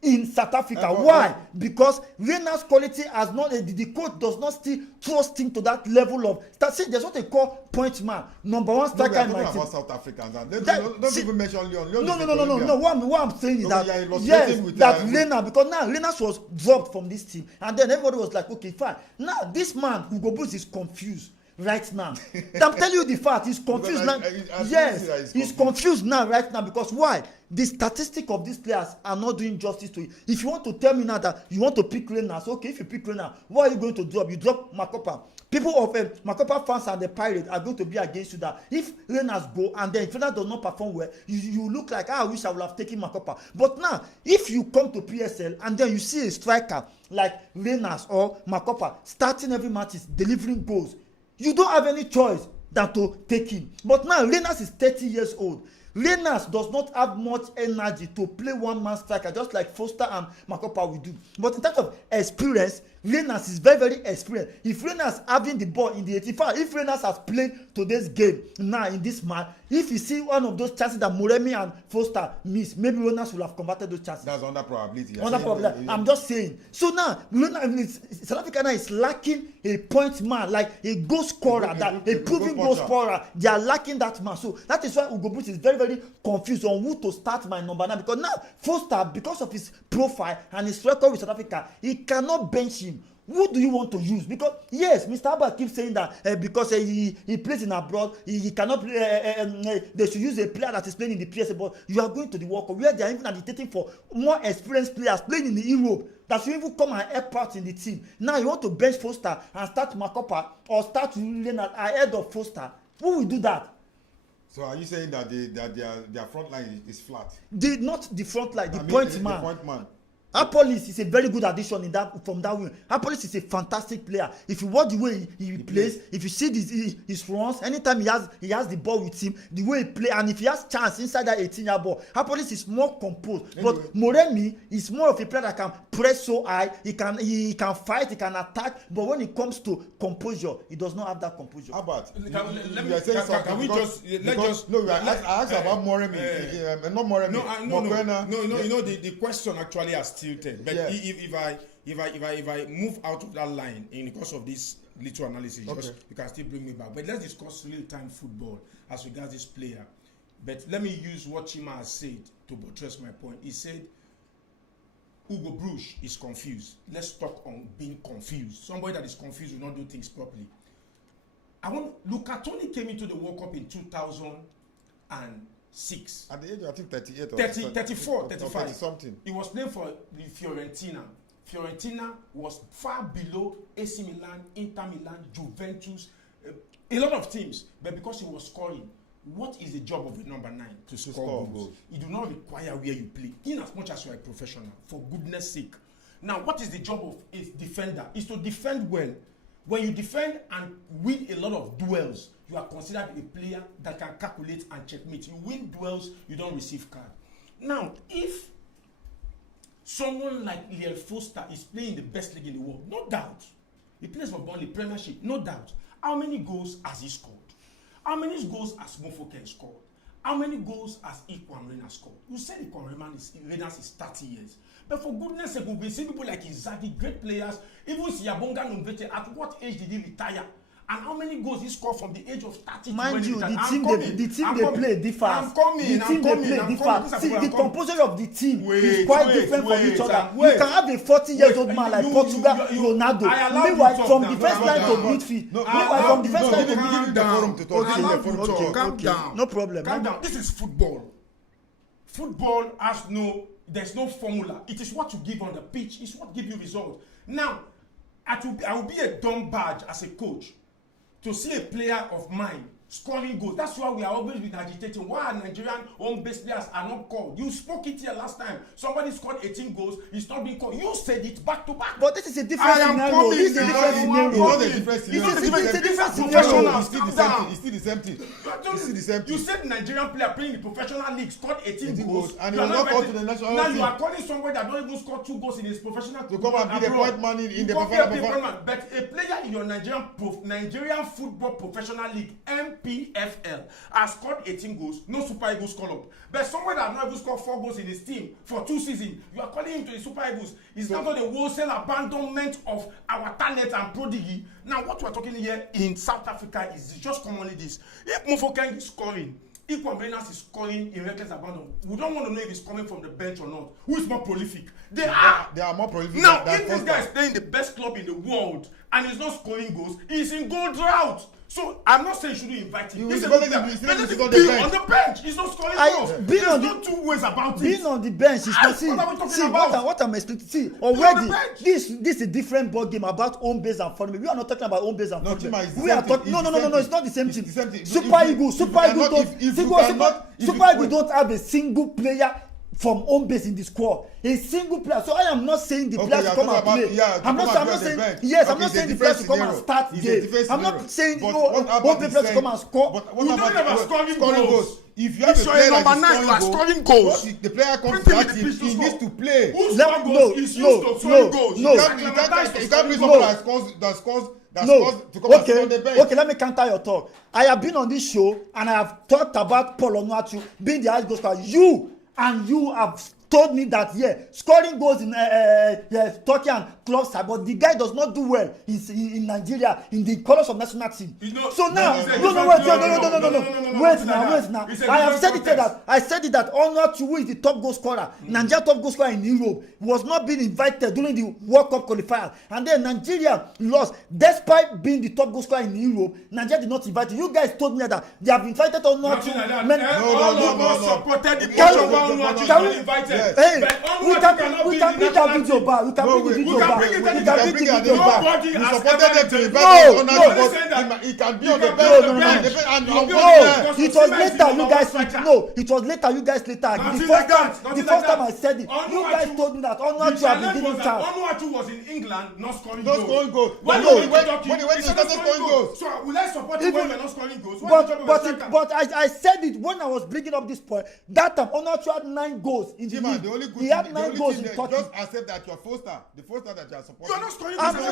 in South Africa. Why? Because Rena's quality has not, the coach does not still trust him to that level of. See, there's what they call point man, number 1 striker in my team. About South Africans. Don't even mention Leon. No. What I'm saying is that yes, that Rena, because now Rena was dropped from this team, and then everybody was like, okay, fine. Now this man Hugo Bruce is confused right now. I'm telling you the fact, he's confused now. Yes, he's confused now right now because why? The statistics of these players are not doing justice to it. If you want to tell me now that you want to pick Rena, so okay, if you pick Rena, what are you going to drop? You drop Makopa. People of Makopa fans and the Pirates are going to be against you that if Rena's go and then if Rena does not perform well, you look like, I wish I would have taken Makopa. But now, if you come to PSL and then you see a striker like Rena's or Makopa starting every match is delivering goals, you don't have any choice than to take him. But now Renas is 30 years old. Renas does not have much energy to play one-man striker, just like Foster and Makopa will do. But in terms of experience, Renas is very experienced. If Renas having the ball in the 85, if Renas has played today's game now in this match, if you see one of those chances that Moremi and Foster miss, maybe Renas will have converted those chances. That's under probability. Under probability. I'm just saying. So now South Africa now is lacking a point man, like a goal scorer, a proven goal scorer. They are lacking that man. So that is why Ugo Bruce is very confused on who to start my number 9, because now Foster, because of his profile and his record with South Africa, he cannot bench him. Who do you want to use? Because yes, Mr. Abba keeps saying that because he plays in abroad, he cannot they should use a player that is playing in the PSA. But you are going to the World Cup where they are even agitating for more experienced players playing in the Europe that should even come and help out in the team. Now you want to bench Foster and start Makopa or start Leonard ahead of Foster. Who will do that? So are you saying that their front line is flat? Not the front line, the point man. The point man. Apolis is a very good addition in that from that wing. Apolis is a fantastic player. If you watch the way he plays, if you see his runs, anytime he has the ball with him, the way he play, and if he has chance inside that 18-yard ball, Apolis is more composed. Anyway. But Moremi is more of a player that can press so high. He can fight, he can attack. But when it comes to composure, he does not have that composure. How about? I asked about Moremi, not Moremi. No. You know the question actually has tilted. But yeah. if I move out of that line in the course of this little analysis, okay, you can still bring me back. But let's discuss real-time football as regards this player. But let me use what Chima has said to buttress my point. He said Ugo Bruce is confused. Let's talk on being confused. Somebody that is confused will not do things properly. Luca Toni came into the World Cup in 2006. At the age of, I think, 38 or 34, 35. Something. He was playing for the Fiorentina. Fiorentina was far below AC Milan, Inter Milan, Juventus, a lot of teams. But because he was scoring, what is the job of a number 9? To score goals. You do not require where you play, in as much as you are a professional, for goodness sake. Now, what is the job of a defender? Is to defend well. When you defend and win a lot of duels, you are considered a player that can calculate and checkmate. You win duels, you don't receive card. Now, if someone like Liel Foster is playing the best league in the world, no doubt. He plays for Burnley Premiership, no doubt. How many goals has he scored? How many goals has Mofoken scored? How many goals has Ikwam Renas scored? You said Ikwam Renas is 30 years. But for goodness sake, we've been seeing people like Izadi, great players. Even Siyabonga Numbete, at what age did he retire? And how many goals he scored from the age of 30 Mind to you, when the team they play differs. I'm coming. See, the composition of the team is quite different from each other. You can have a 40-year-old man like Portugal, Ronaldo. Meanwhile, from the first line to midfield. Meanwhile, from the first line to midfield. Calm down. No problem. Calm down. This is football. Football there's no formula. It is what you give on the pitch. It's what gives you results. Now, I will be a dumb badge as a coach to see a player of mine scoring goals. That's why we are always been agitating. Why Nigerian home-based players are not called? You spoke it here last time. Somebody scored 18 goals. He's not being called. You said it back to back. But this is a different scenario. This is a different scenario. It's a different professional. It's still the same thing. You said Nigerian player playing in the professional league scored 18 goals. And he was not called to the national team. Now you are calling somebody that don't even score 2 goals in his professional to come and be the point man in the professional. But a player in your Nigerian football professional league, MPFL, has scored 18 goals, no Super Eagles call up. But someone that has not even scored 4 goals in his team for 2 seasons, you are calling him to the Super Eagles. It's not the wholesale abandonment of our talent and prodigy. Now, what we are talking here in South Africa is just commonly this. If Mofoken is scoring, if Renas is scoring in reckless abandon, we don't want to know if he's coming from the bench or not. Who is more prolific? They are more prolific. Now, if this guy is playing the best club in the world and he's not scoring goals, he's in goal drought. So I'm not saying you shouldn't invite him. He's on the bench. He's not scoring goals. There's no 2 ways about it. Being on the bench is not. See what I'm explaining. See already this is a different ball game about home base and foreign. We are not talking about home base and foreign. We are talking. No. It's not the same thing. Super Eagles don't have a single player from home base in the squad. A single player. So I am not saying the players to come and play. I'm not saying the players to come and start game. I'm not saying home players to come and score. You don't have scoring goals. If you have a player that is scoring goals, the player comes to that team, he needs to play. Who scores goals is used to scoring goals. You can't bring someone that scores to come and sit on the bench. Okay, let me counter your talk. I have been on this show and I have talked about Paul Onuachu being the highest goal scorer. You have told me that scoring goals in Turkey and club side, but the guy does not do well in Nigeria in the colours of national team. Wait now. I have said it that Onuachu, who is the top goal scorer, Nigeria top goal scorer in Europe, was not being invited during the World Cup qualifier, and then Nigeria lost despite being the top goal scorer in Europe. Nigeria did not invite you. You guys told me that they have invited Onuachu. No. Supported the coach of Onuachu to be invited. Hey, we can bring video back. We can bring the video back. You supported them to invite Onuachu. He can be on the bench. It was later you guys. It was later you guys later. The first time I said it, you guys told me that Onuachu had been given chance. Onuachu was in England not scoring goals. When he went to scoring goals. So will I support him when we're not scoring goals? But I said it when I was bringing up this point. That time Onuachu had 9 goals in the league. He had 9 goals in Turkey. Just accept that you're Foster, the Foster that you are supporting. You're not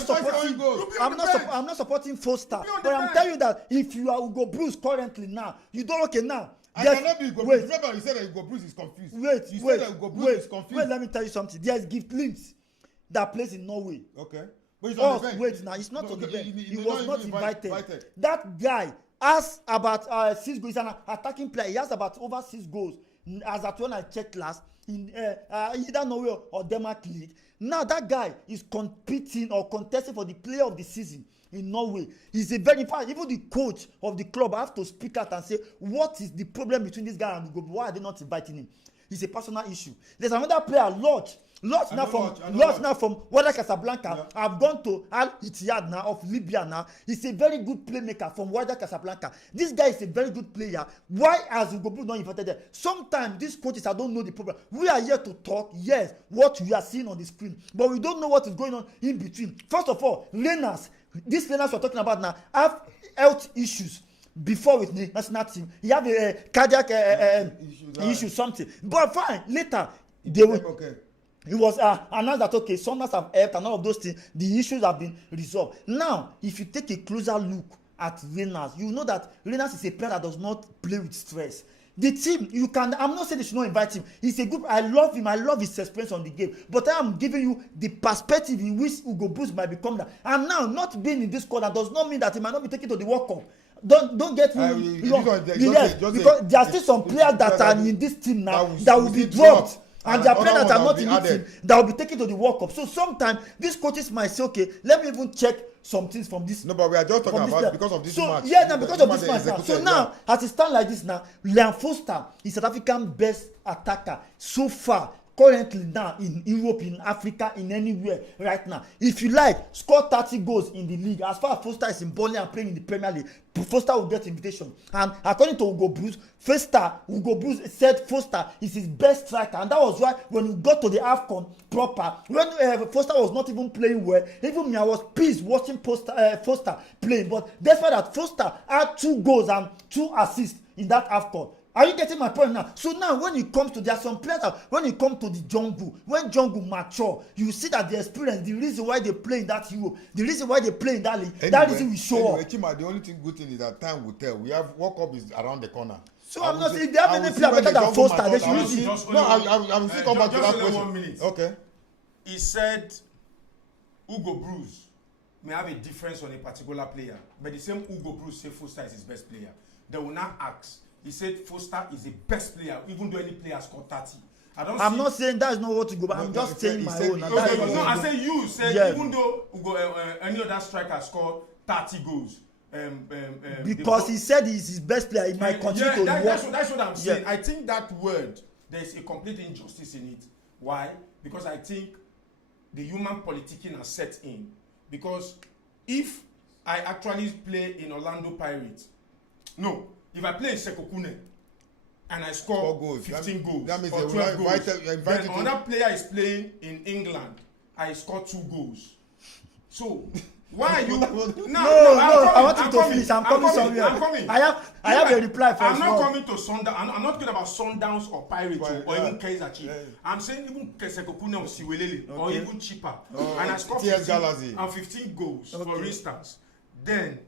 scoring goals. I'm not supporting Foster, but I'm telling you that if you are Ugo Bruce currently now, you don't now. I cannot be Ugo Bruce. Remember, you said that Ugo Bruce is confused. Wait, let me tell you something. There's Gift Links that plays in Norway. Okay. But he's on the bench. Wait now, he's not on the bench. He was not invited. That guy has about 6 goals. He's an attacking player. He has about over 6 goals. As at when I checked last in either Norway or Denmark league. Now that guy is competing or contesting for the player of the season in Norway. He's a very fast. Even the coach of the club have to speak out and say, what is the problem between this guy and Ugo? Why are they not inviting him? It's a personal issue. There's another player, Lodge now from Wydad Casablanca. Yeah. I've gone to Al Ittihad now of Libya now. He's a very good playmaker from Wydad Casablanca. This guy is a very good player. Why has Ugo Bruce not invited there? Sometimes these coaches, I don't know the problem. We are here to talk, yes, what we are seeing on the screen, but we don't know what is going on in between. First of all, these learners we're talking about now have health issues. Before with the national team, he have a cardiac issue, something. But fine, later they will. Okay. It was announced that okay, Saunders have helped and all of those things. The issues have been resolved. Now, if you take a closer look at Reynolds, you know that Reynolds is a player that does not play with stress. The team, I'm not saying they should not invite him. He's a good. I love him. I love his experience on the game. But I am giving you the perspective in which Ugo Bruce might become that. And now, not being in this corner does not mean that he might not be taken to the World Cup. Don't get me wrong. Yes, because there are still some players that are in this team now that will be dropped. And there are players that are not in the team that will be taken to the World Cup. So sometimes these coaches might say, okay, let me even check some things from this. No, but we are just talking about because of this match. Yeah, now because of this match now. So now, as it stands like this now, Liam Foster is South African best attacker so far. Currently now in Europe, in Africa, in anywhere right now. If you like, score 30 goals in the league. As far as Foster is in Burnley and playing in the Premier League, Foster will get invitation. And according to Ugo Bruce said Foster is his best striker. And that was why when he got to the AFCON proper, when Foster was not even playing well, even me, I was pissed watching Foster playing. But despite that, Foster had 2 goals and 2 assists in that AFCON. Are you getting my point now? So now when it comes to, there are some players that when it comes to the jungle, when jungle mature, you see that the experience, the reason why they play in that Europe, the reason why they play in that league, that reason will show up. Chima, the only good thing is that time will tell. We have World Cup is around the corner. So I'm not saying if they have any player better than Foster, they should use it. No, I will still come back to that question. 1 minute. Okay. He said Ugo Bruce may have a difference on a particular player, but the same Ugo Bruce say Foster is his best player. They will not ask. He said Foster is the best player, even though any player scored 30. I'm not saying that's not what to go, but I'm just saying my own. No, I say you said even though any other striker scored 30 goals. Because he said he's his best player, he might continue to work. That's what I'm saying. I think that word, there's a complete injustice in it. Why? Because I think the human politicking has set in. Because if I actually play in Orlando Pirates, if I play in Sekokune and I score 15 goals that means or 12 goals, then another player is playing in England, I score 2 goals. So Why are you? No, I want you to finish. I'm coming somewhere. I'm coming. I have a reply first. I'm not coming to Sundown. I'm not talking about Sundowns or Pirates or even Kaizer Chiefs. I'm saying even Kesekokune or Siwelele or even cheaper. And I scored 15 goals, for instance. Then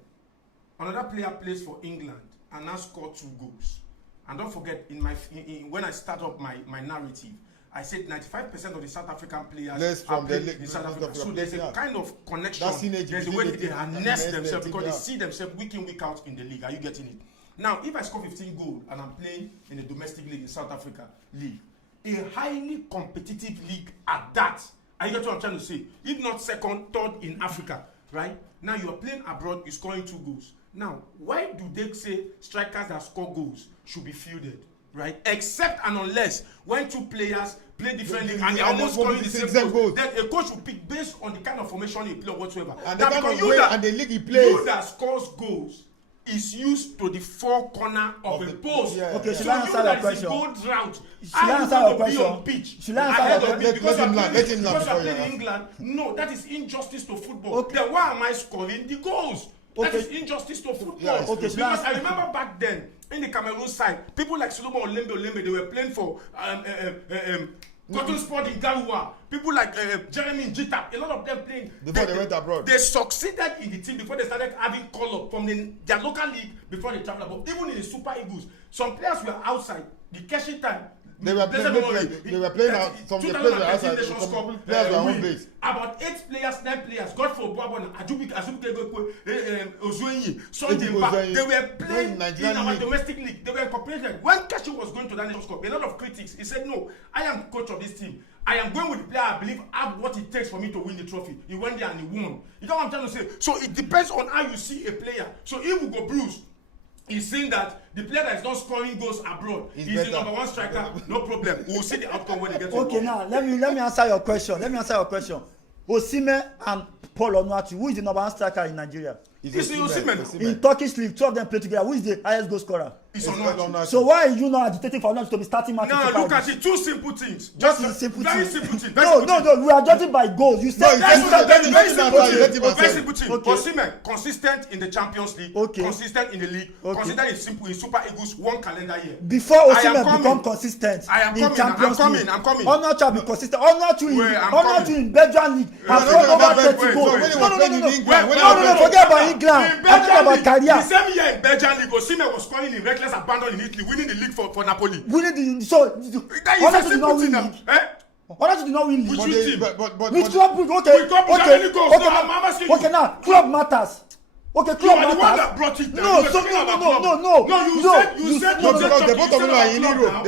another player plays for England and now scored 2 goals. And don't forget, when I start up my narrative, I said 95% of the South African players are playing in South Africa. So there's a kind of connection. There's a way they harness themselves because they see themselves week in, week out in the league. Are you getting it? Now, if I score 15 goals and I'm playing in the domestic league in South Africa league, a highly competitive league at that, are you getting what I'm trying to say? If not second, third in Africa, right? Now you are playing abroad, you're scoring 2 goals. Now, why do they say strikers that score goals should be fielded? Right, except and unless when 2 players play differently and they are almost scoring the same goals, then a coach will pick based on the kind of formation he play or whatsoever. And now, because the league he plays, you that scores goals is used to the 4 corner of a post. Yeah. Okay, so should I answer your question? Gold route. Should I answer your question? Pitch should I answer your question? Because you're playing in England. No, that is injustice to football. Okay. Then why am I scoring the goals? Okay. That is injustice to football. Yeah, okay, because I remember back then in the Cameroon side, people like Solomon Olembe, they were playing for Cotton Sport in Garoua. People like Jeremy Njita, a lot of them playing. Before they went abroad. They succeeded in the team before they started having call-up from their local league before they traveled abroad. Even in the Super Eagles, some players were outside. The cashing time. They were playing out. Some of the players were outside. Some players were home base. About 8 players, 9 players. God for Boabon, Ajubike, Ozuenyi, Sunday Mba. They were playing in our domestic league. They were incorporated. When Kashi was going to that Nations Cup, a lot of critics, he said, no, I am coach of this team. I am going with the player I believe have what it takes for me to win the trophy. He went there and he won. You know what I'm trying to say? So it depends on how you see a player. So if we go Bruce, he's saying that the player that is not scoring goals abroad is the number 1 striker. No problem. We will see the outcome when they get to Okay, now let me answer your question. Osimhen and Paul Onuachu, who is the number 1 striker in Nigeria? It's Osimhen. In Turkish league, 2 of them play together. Who is the highest goal scorer? It's Onuachu. So why are you not agitating for Onuachu to be starting matches? No, look at it. 2 simple things. Just simple very things. Simple things. No. We are judging by goals. You said very simple thing. Okay. Osimhen consistent in the Champions League. Okay. Consistent in the league. Okay. Consistent in Super Eagles 1 calendar year. Before Osimhen become consistent in Champions League. I'm coming. Onuachu be consistent. Onuachu in Belgian league has scored over 30 goals. No. Forget about England. I'm talking about career. The same year in Belgian league, Osimhen was scoring in reckless abandon in Italy, winning the league for Napoli. Onuachu did not win league. Onuachu did not win league. Which team? Which club? Okay. Now club matters. Okay, club matters. The one that brought it No. You said because the both of them are in Europe.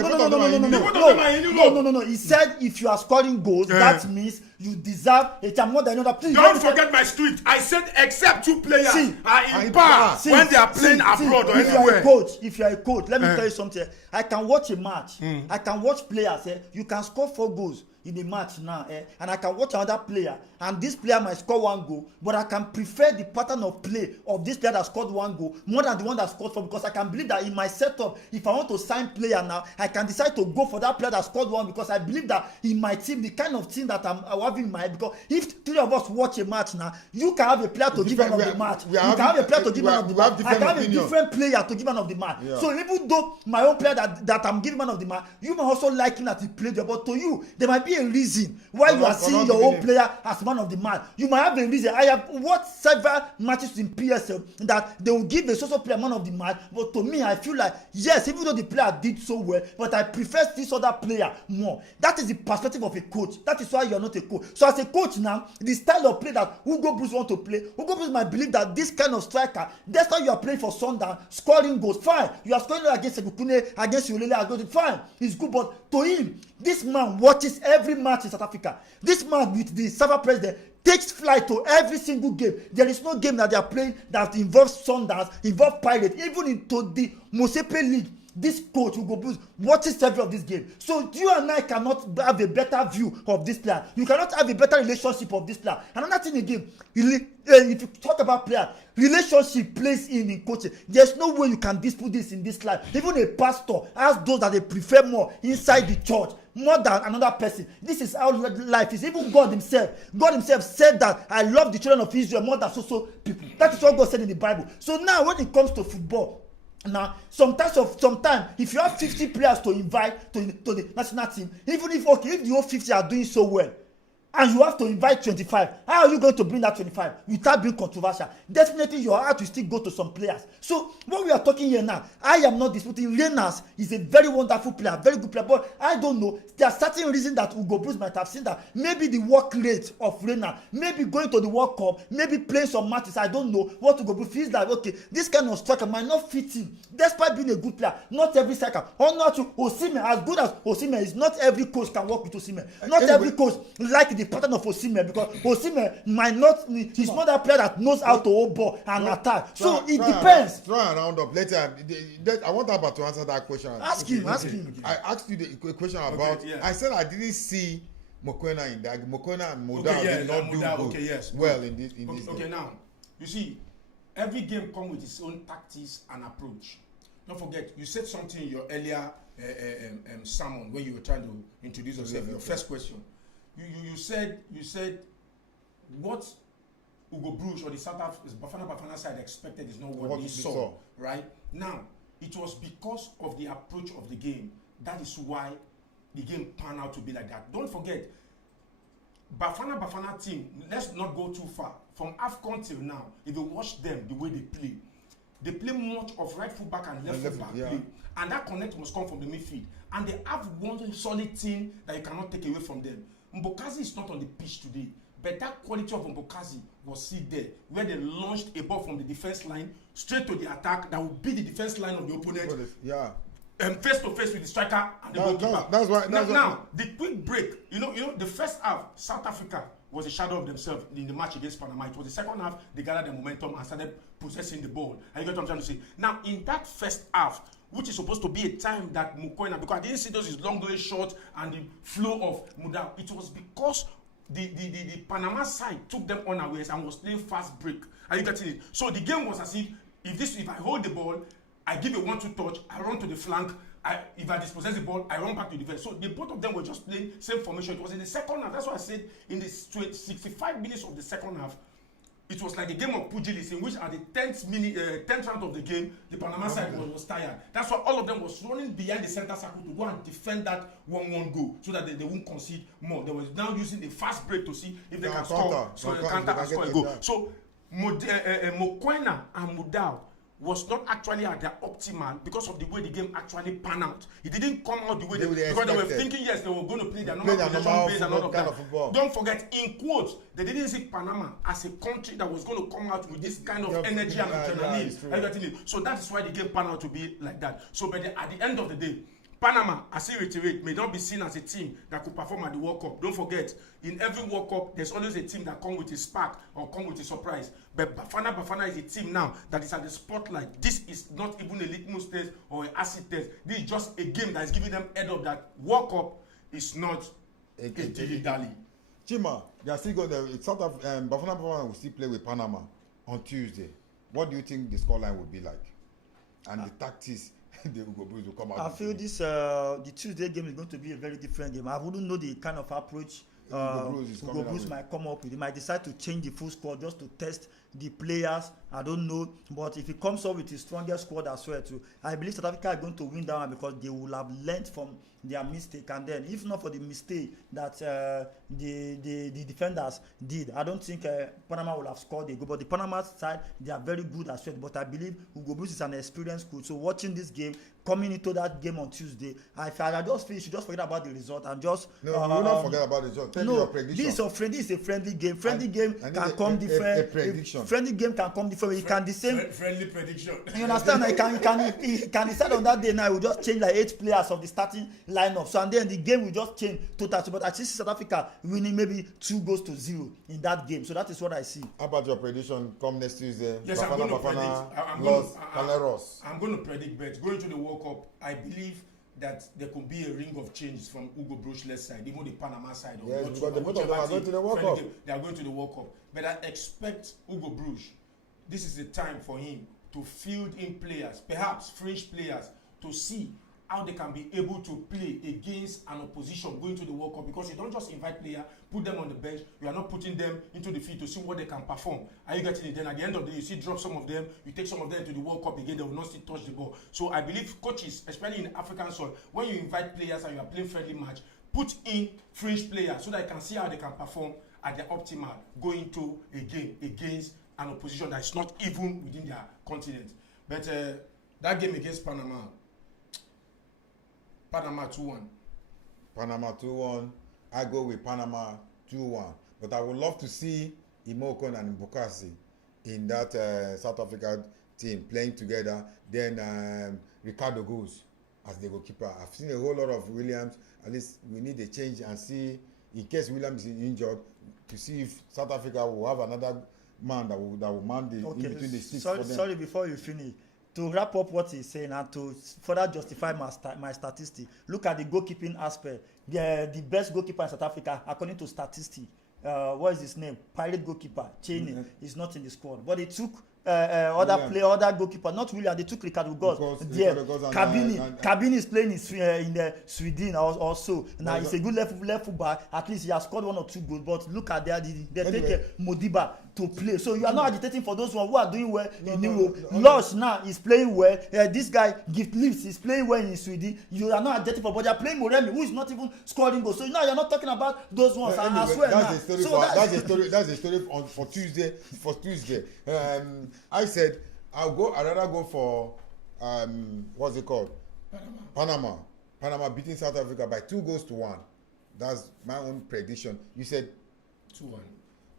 No. He said if you are scoring goals, that means you deserve a chance more than another. Please don't forget my street. I said except 2 players are in par when they are playing abroad or anywhere. If you are a coach, let me tell you something. I can watch a match. I can watch players. You can score 4 goals in a match now, and I can watch another player, and this player might score 1 goal, but I can prefer the pattern of play of this player that scored 1 goal more than the one that scored 4, because I can believe that in my setup, if I want to sign player now, I can decide to go for that player that scored 1, because I believe that in my team, the kind of team that I'm having in my head, because if 3 of us watch a match now, you can have a player to give man of the match, you can have a player to give man of the match, I can have a different player to give man of the match. So even though my own player that I'm giving man of the match, you might also like him that he played there, but to you, there might be a reason why you are seeing your own player as man of the match. You might have a reason. I have watched several matches in PSL that they will give a social player man of the match, but to me I feel like yes, even though the player did so well, but I prefer this other player more. That is the perspective of a coach. That is why you are not a coach. So as a coach now, the style of play that Hugo Bruce want to play, Hugo Bruce might believe that this kind of striker, that's why you are playing for Sundown, scoring goals, fine. You are scoring against Sekukune, against Ulele, fine, it's good, but to him, this man watches every match in South Africa. This man with the server president takes flight to every single game. There is no game that they are playing that involves Sundowns, involves Pirates, even into the Mosepe League. this coach Hugo Bruce watches several of this game. So you and I cannot have a better view of this player. You cannot have a better relationship of this player. Another thing again, if you talk about player, relationship plays in coaching. There's no way you can dispute this in this life. Even a pastor has those that they prefer more inside the church more than another person. This is how life is. Even God himself said that I love the children of Israel more than so people. That is what God said in the Bible. So now when it comes to football, now sometimes if you have 50 players to invite to the national team, even if the whole 50 are doing so well, and you have to invite 25, how are you going to bring that 25 without being controversial? Definitely your heart will still go to some players. So what we are talking here now, I am not disputing. Renas is a very wonderful player, very good player, but I don't know, there are certain reasons that Hugo Bruce might have seen that maybe the work rate of Renas, maybe going to the World Cup, maybe playing some matches, I don't know what Hugo Bruce feels like. Okay, this kind of striker might not fit him despite being a good player. Not every striker, or not to Osimhen, as good as Osimhen is, not every coach can work with Osimhen. Not every coach like the pattern of Osimhen, because Osimhen might not, he's not that player that knows how to hold ball and attack. So it depends. Try and round up later. I want Abba to answer that question. Ask him. I asked you the question about. I said I didn't see Mokoena in that. Mokoena and Modal did not do good well in this. Okay, now you see, every game comes with its own tactics and approach. Don't forget, you said something in your earlier sermon when you were trying to introduce yourself. Your first question. You said what Hugo Bruce or the Bafana side expected is not what they saw, right? Now, it was because of the approach of the game. That is why the game panned out to be like that. Don't forget, Bafana team, let's not go too far. From AFCON till now, if you watch them, the way they play much of right full back and left full back play. And that connect must come from the midfield. And they have one solid team that you cannot take away from them. Mbokazi is not on the pitch today, but that quality of Mbokazi was still there, where they launched a ball from the defense line straight to the attack that would beat the defense line of the opponent. And face to face with the striker and the goalkeeper. That's why. Now, the quick break. You know, the first half, South Africa was a shadow of themselves in the match against Panama. It was the second half they gathered the momentum and started possessing the ball. And you get what I'm trying to say. Now, in that first half, which is supposed to be a time that Mokoena, because I didn't see those long way short and the flow of Muda. It was because the Panama side took them unawares and was playing fast break. Are you getting it? So the game was as if I hold the ball, I give a 1-2 touch, I run to the flank. If I dispossess the ball, I run back to the defense. So the both of them were just playing same formation. It was in the second half. That's why I said in the 65 minutes of the second half, it was like a game of pugilism in which at the 10th round of the game, the Panama side was tired. That's why all of them was running behind the center circle to go and defend that 1-1 goal so that they won't concede more. They were now using the fast break to see if they can score a goal. So Mokoena and Mudau was not actually at their optimal because of the way the game actually panned out. It didn't come out the way because they were thinking, yes, they were going to play their normal possession base and all of that. Don't forget, in quotes, they didn't see Panama as a country that was going to come out with this kind of energy and adrenaline. So that is why the game panned out to be like that. So but at the end of the day, Panama, as I reiterate, may not be seen as a team that could perform at the World Cup. Don't forget, in every World Cup, there's always a team that comes with a spark or comes with a surprise. But Bafana is a team now that is at the spotlight. This is not even a litmus test or an acid test. This is just a game that is giving them head up that World Cup is not a dilly-dally. Chima, they are still going there. Bafana will still play with Panama on Tuesday. What do you think the scoreline would be like? And the tactics the Hugo Bruce will come out. I feel this the Tuesday game is going to be a very different game. I wouldn't know the kind of approach Hugo Bruce might come up with. He might decide to change the full squad just to test the players. I don't know, but if he comes up with his strongest squad as well too, I believe South Africa are going to win that one because they will have learned from their mistake. And then if not for the mistake that the defenders did, I don't think Panama will have scored a goal. But the Panama side, they are very good as well. But I believe Hugo Bruce is an experienced coach. So watching this game, coming into that game on Tuesday, I just feel you should just forget about the result and just you will not forget about the result. Tell me your prediction. This is a friendly game. Friendly game can come different. A prediction. Friendly game can come different. from he can the same friendly prediction. you understand? He can decide on that day now. He will just change like 8 players of the starting lineup. So and then the game will just change totally. But I see South Africa winning maybe 2-0 in that game. So that is what I see. How about your prediction? Come next Tuesday. Yes, I'm going to predict. I'm going to predict bet. Going to the World Cup, I believe that there could be a ring of changes from Hugo Broos left side, even the Panama side. Yes, because the both of them are going to the World Cup. They are going to the World Cup. But I expect Hugo Broos, this is the time for him to field in players, perhaps fringe players, to see how they can be able to play against an opposition going to the World Cup, because you don't just invite players, put them on the bench, you are not putting them into the field to see what they can perform. Are you getting it? Then at the end of the day, you see drop some of them, you take some of them to the World Cup again, they will not still touch the ball. So I believe coaches, especially in African soil, when you invite players and you are playing friendly match, put in fringe players so that you can see how they can perform at the optimal going to a game against an opposition that is not even within their continent. But that game against Panama 2-1. Panama 2-1. I go with Panama 2-1. But I would love to see Imokon and Mbukasi in that South Africa team playing together. Then Ricardo goes as the goalkeeper. I've seen a whole lot of Williams. At least we need a change and see, in case Williams is injured, to see if South Africa will have another man that will man the in between the sticks for them. Sorry, before you finish. To wrap up what he's saying and to further justify my statistics, look at the goalkeeping aspect. The best goalkeeper in South Africa, according to statistics, what is his name? Pirate goalkeeper, Cheney, is not in the squad. But they took other goalkeeper, not William, they took Ricardo Goss. Cabini is playing in Sweden also. Now he's a good left back. At least he has scored 1 or 2 goals. But look at they take Modiba to play. So you are not agitating for those who are doing well in Europe. Lush now is playing well. This guy Gift Leaves is playing well in Sweden. You are not agitating for, but they are playing Moremi, who is not even scoring goals. So now you are not talking about those ones. As well. That's a story for Tuesday. I said I'd rather go for what's it called? Panama beating South Africa by 2-1. That's my own prediction. You said 2-1.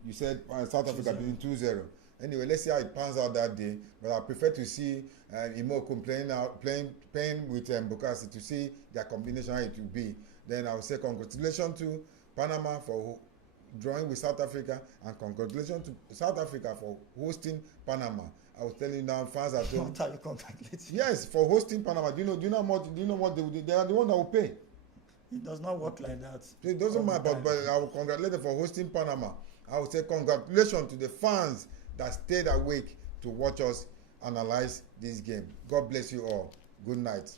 You said South Africa beating 2-0. Anyway, let's see how it pans out that day. But I prefer to see Imoko playing with Bukasi to see their combination, how it will be. Then I will say congratulations to Panama for drawing with South Africa, and congratulations to South Africa for hosting Panama. I was telling you now, fans at home. What are you congratulating? Yes, for hosting Panama. Do you know what they will do? They are the one that will pay. It does not work like that. It doesn't matter, but I will congratulate them for hosting Panama. I will say congratulations to the fans that stayed awake to watch us analyze this game. God bless you all. Good night.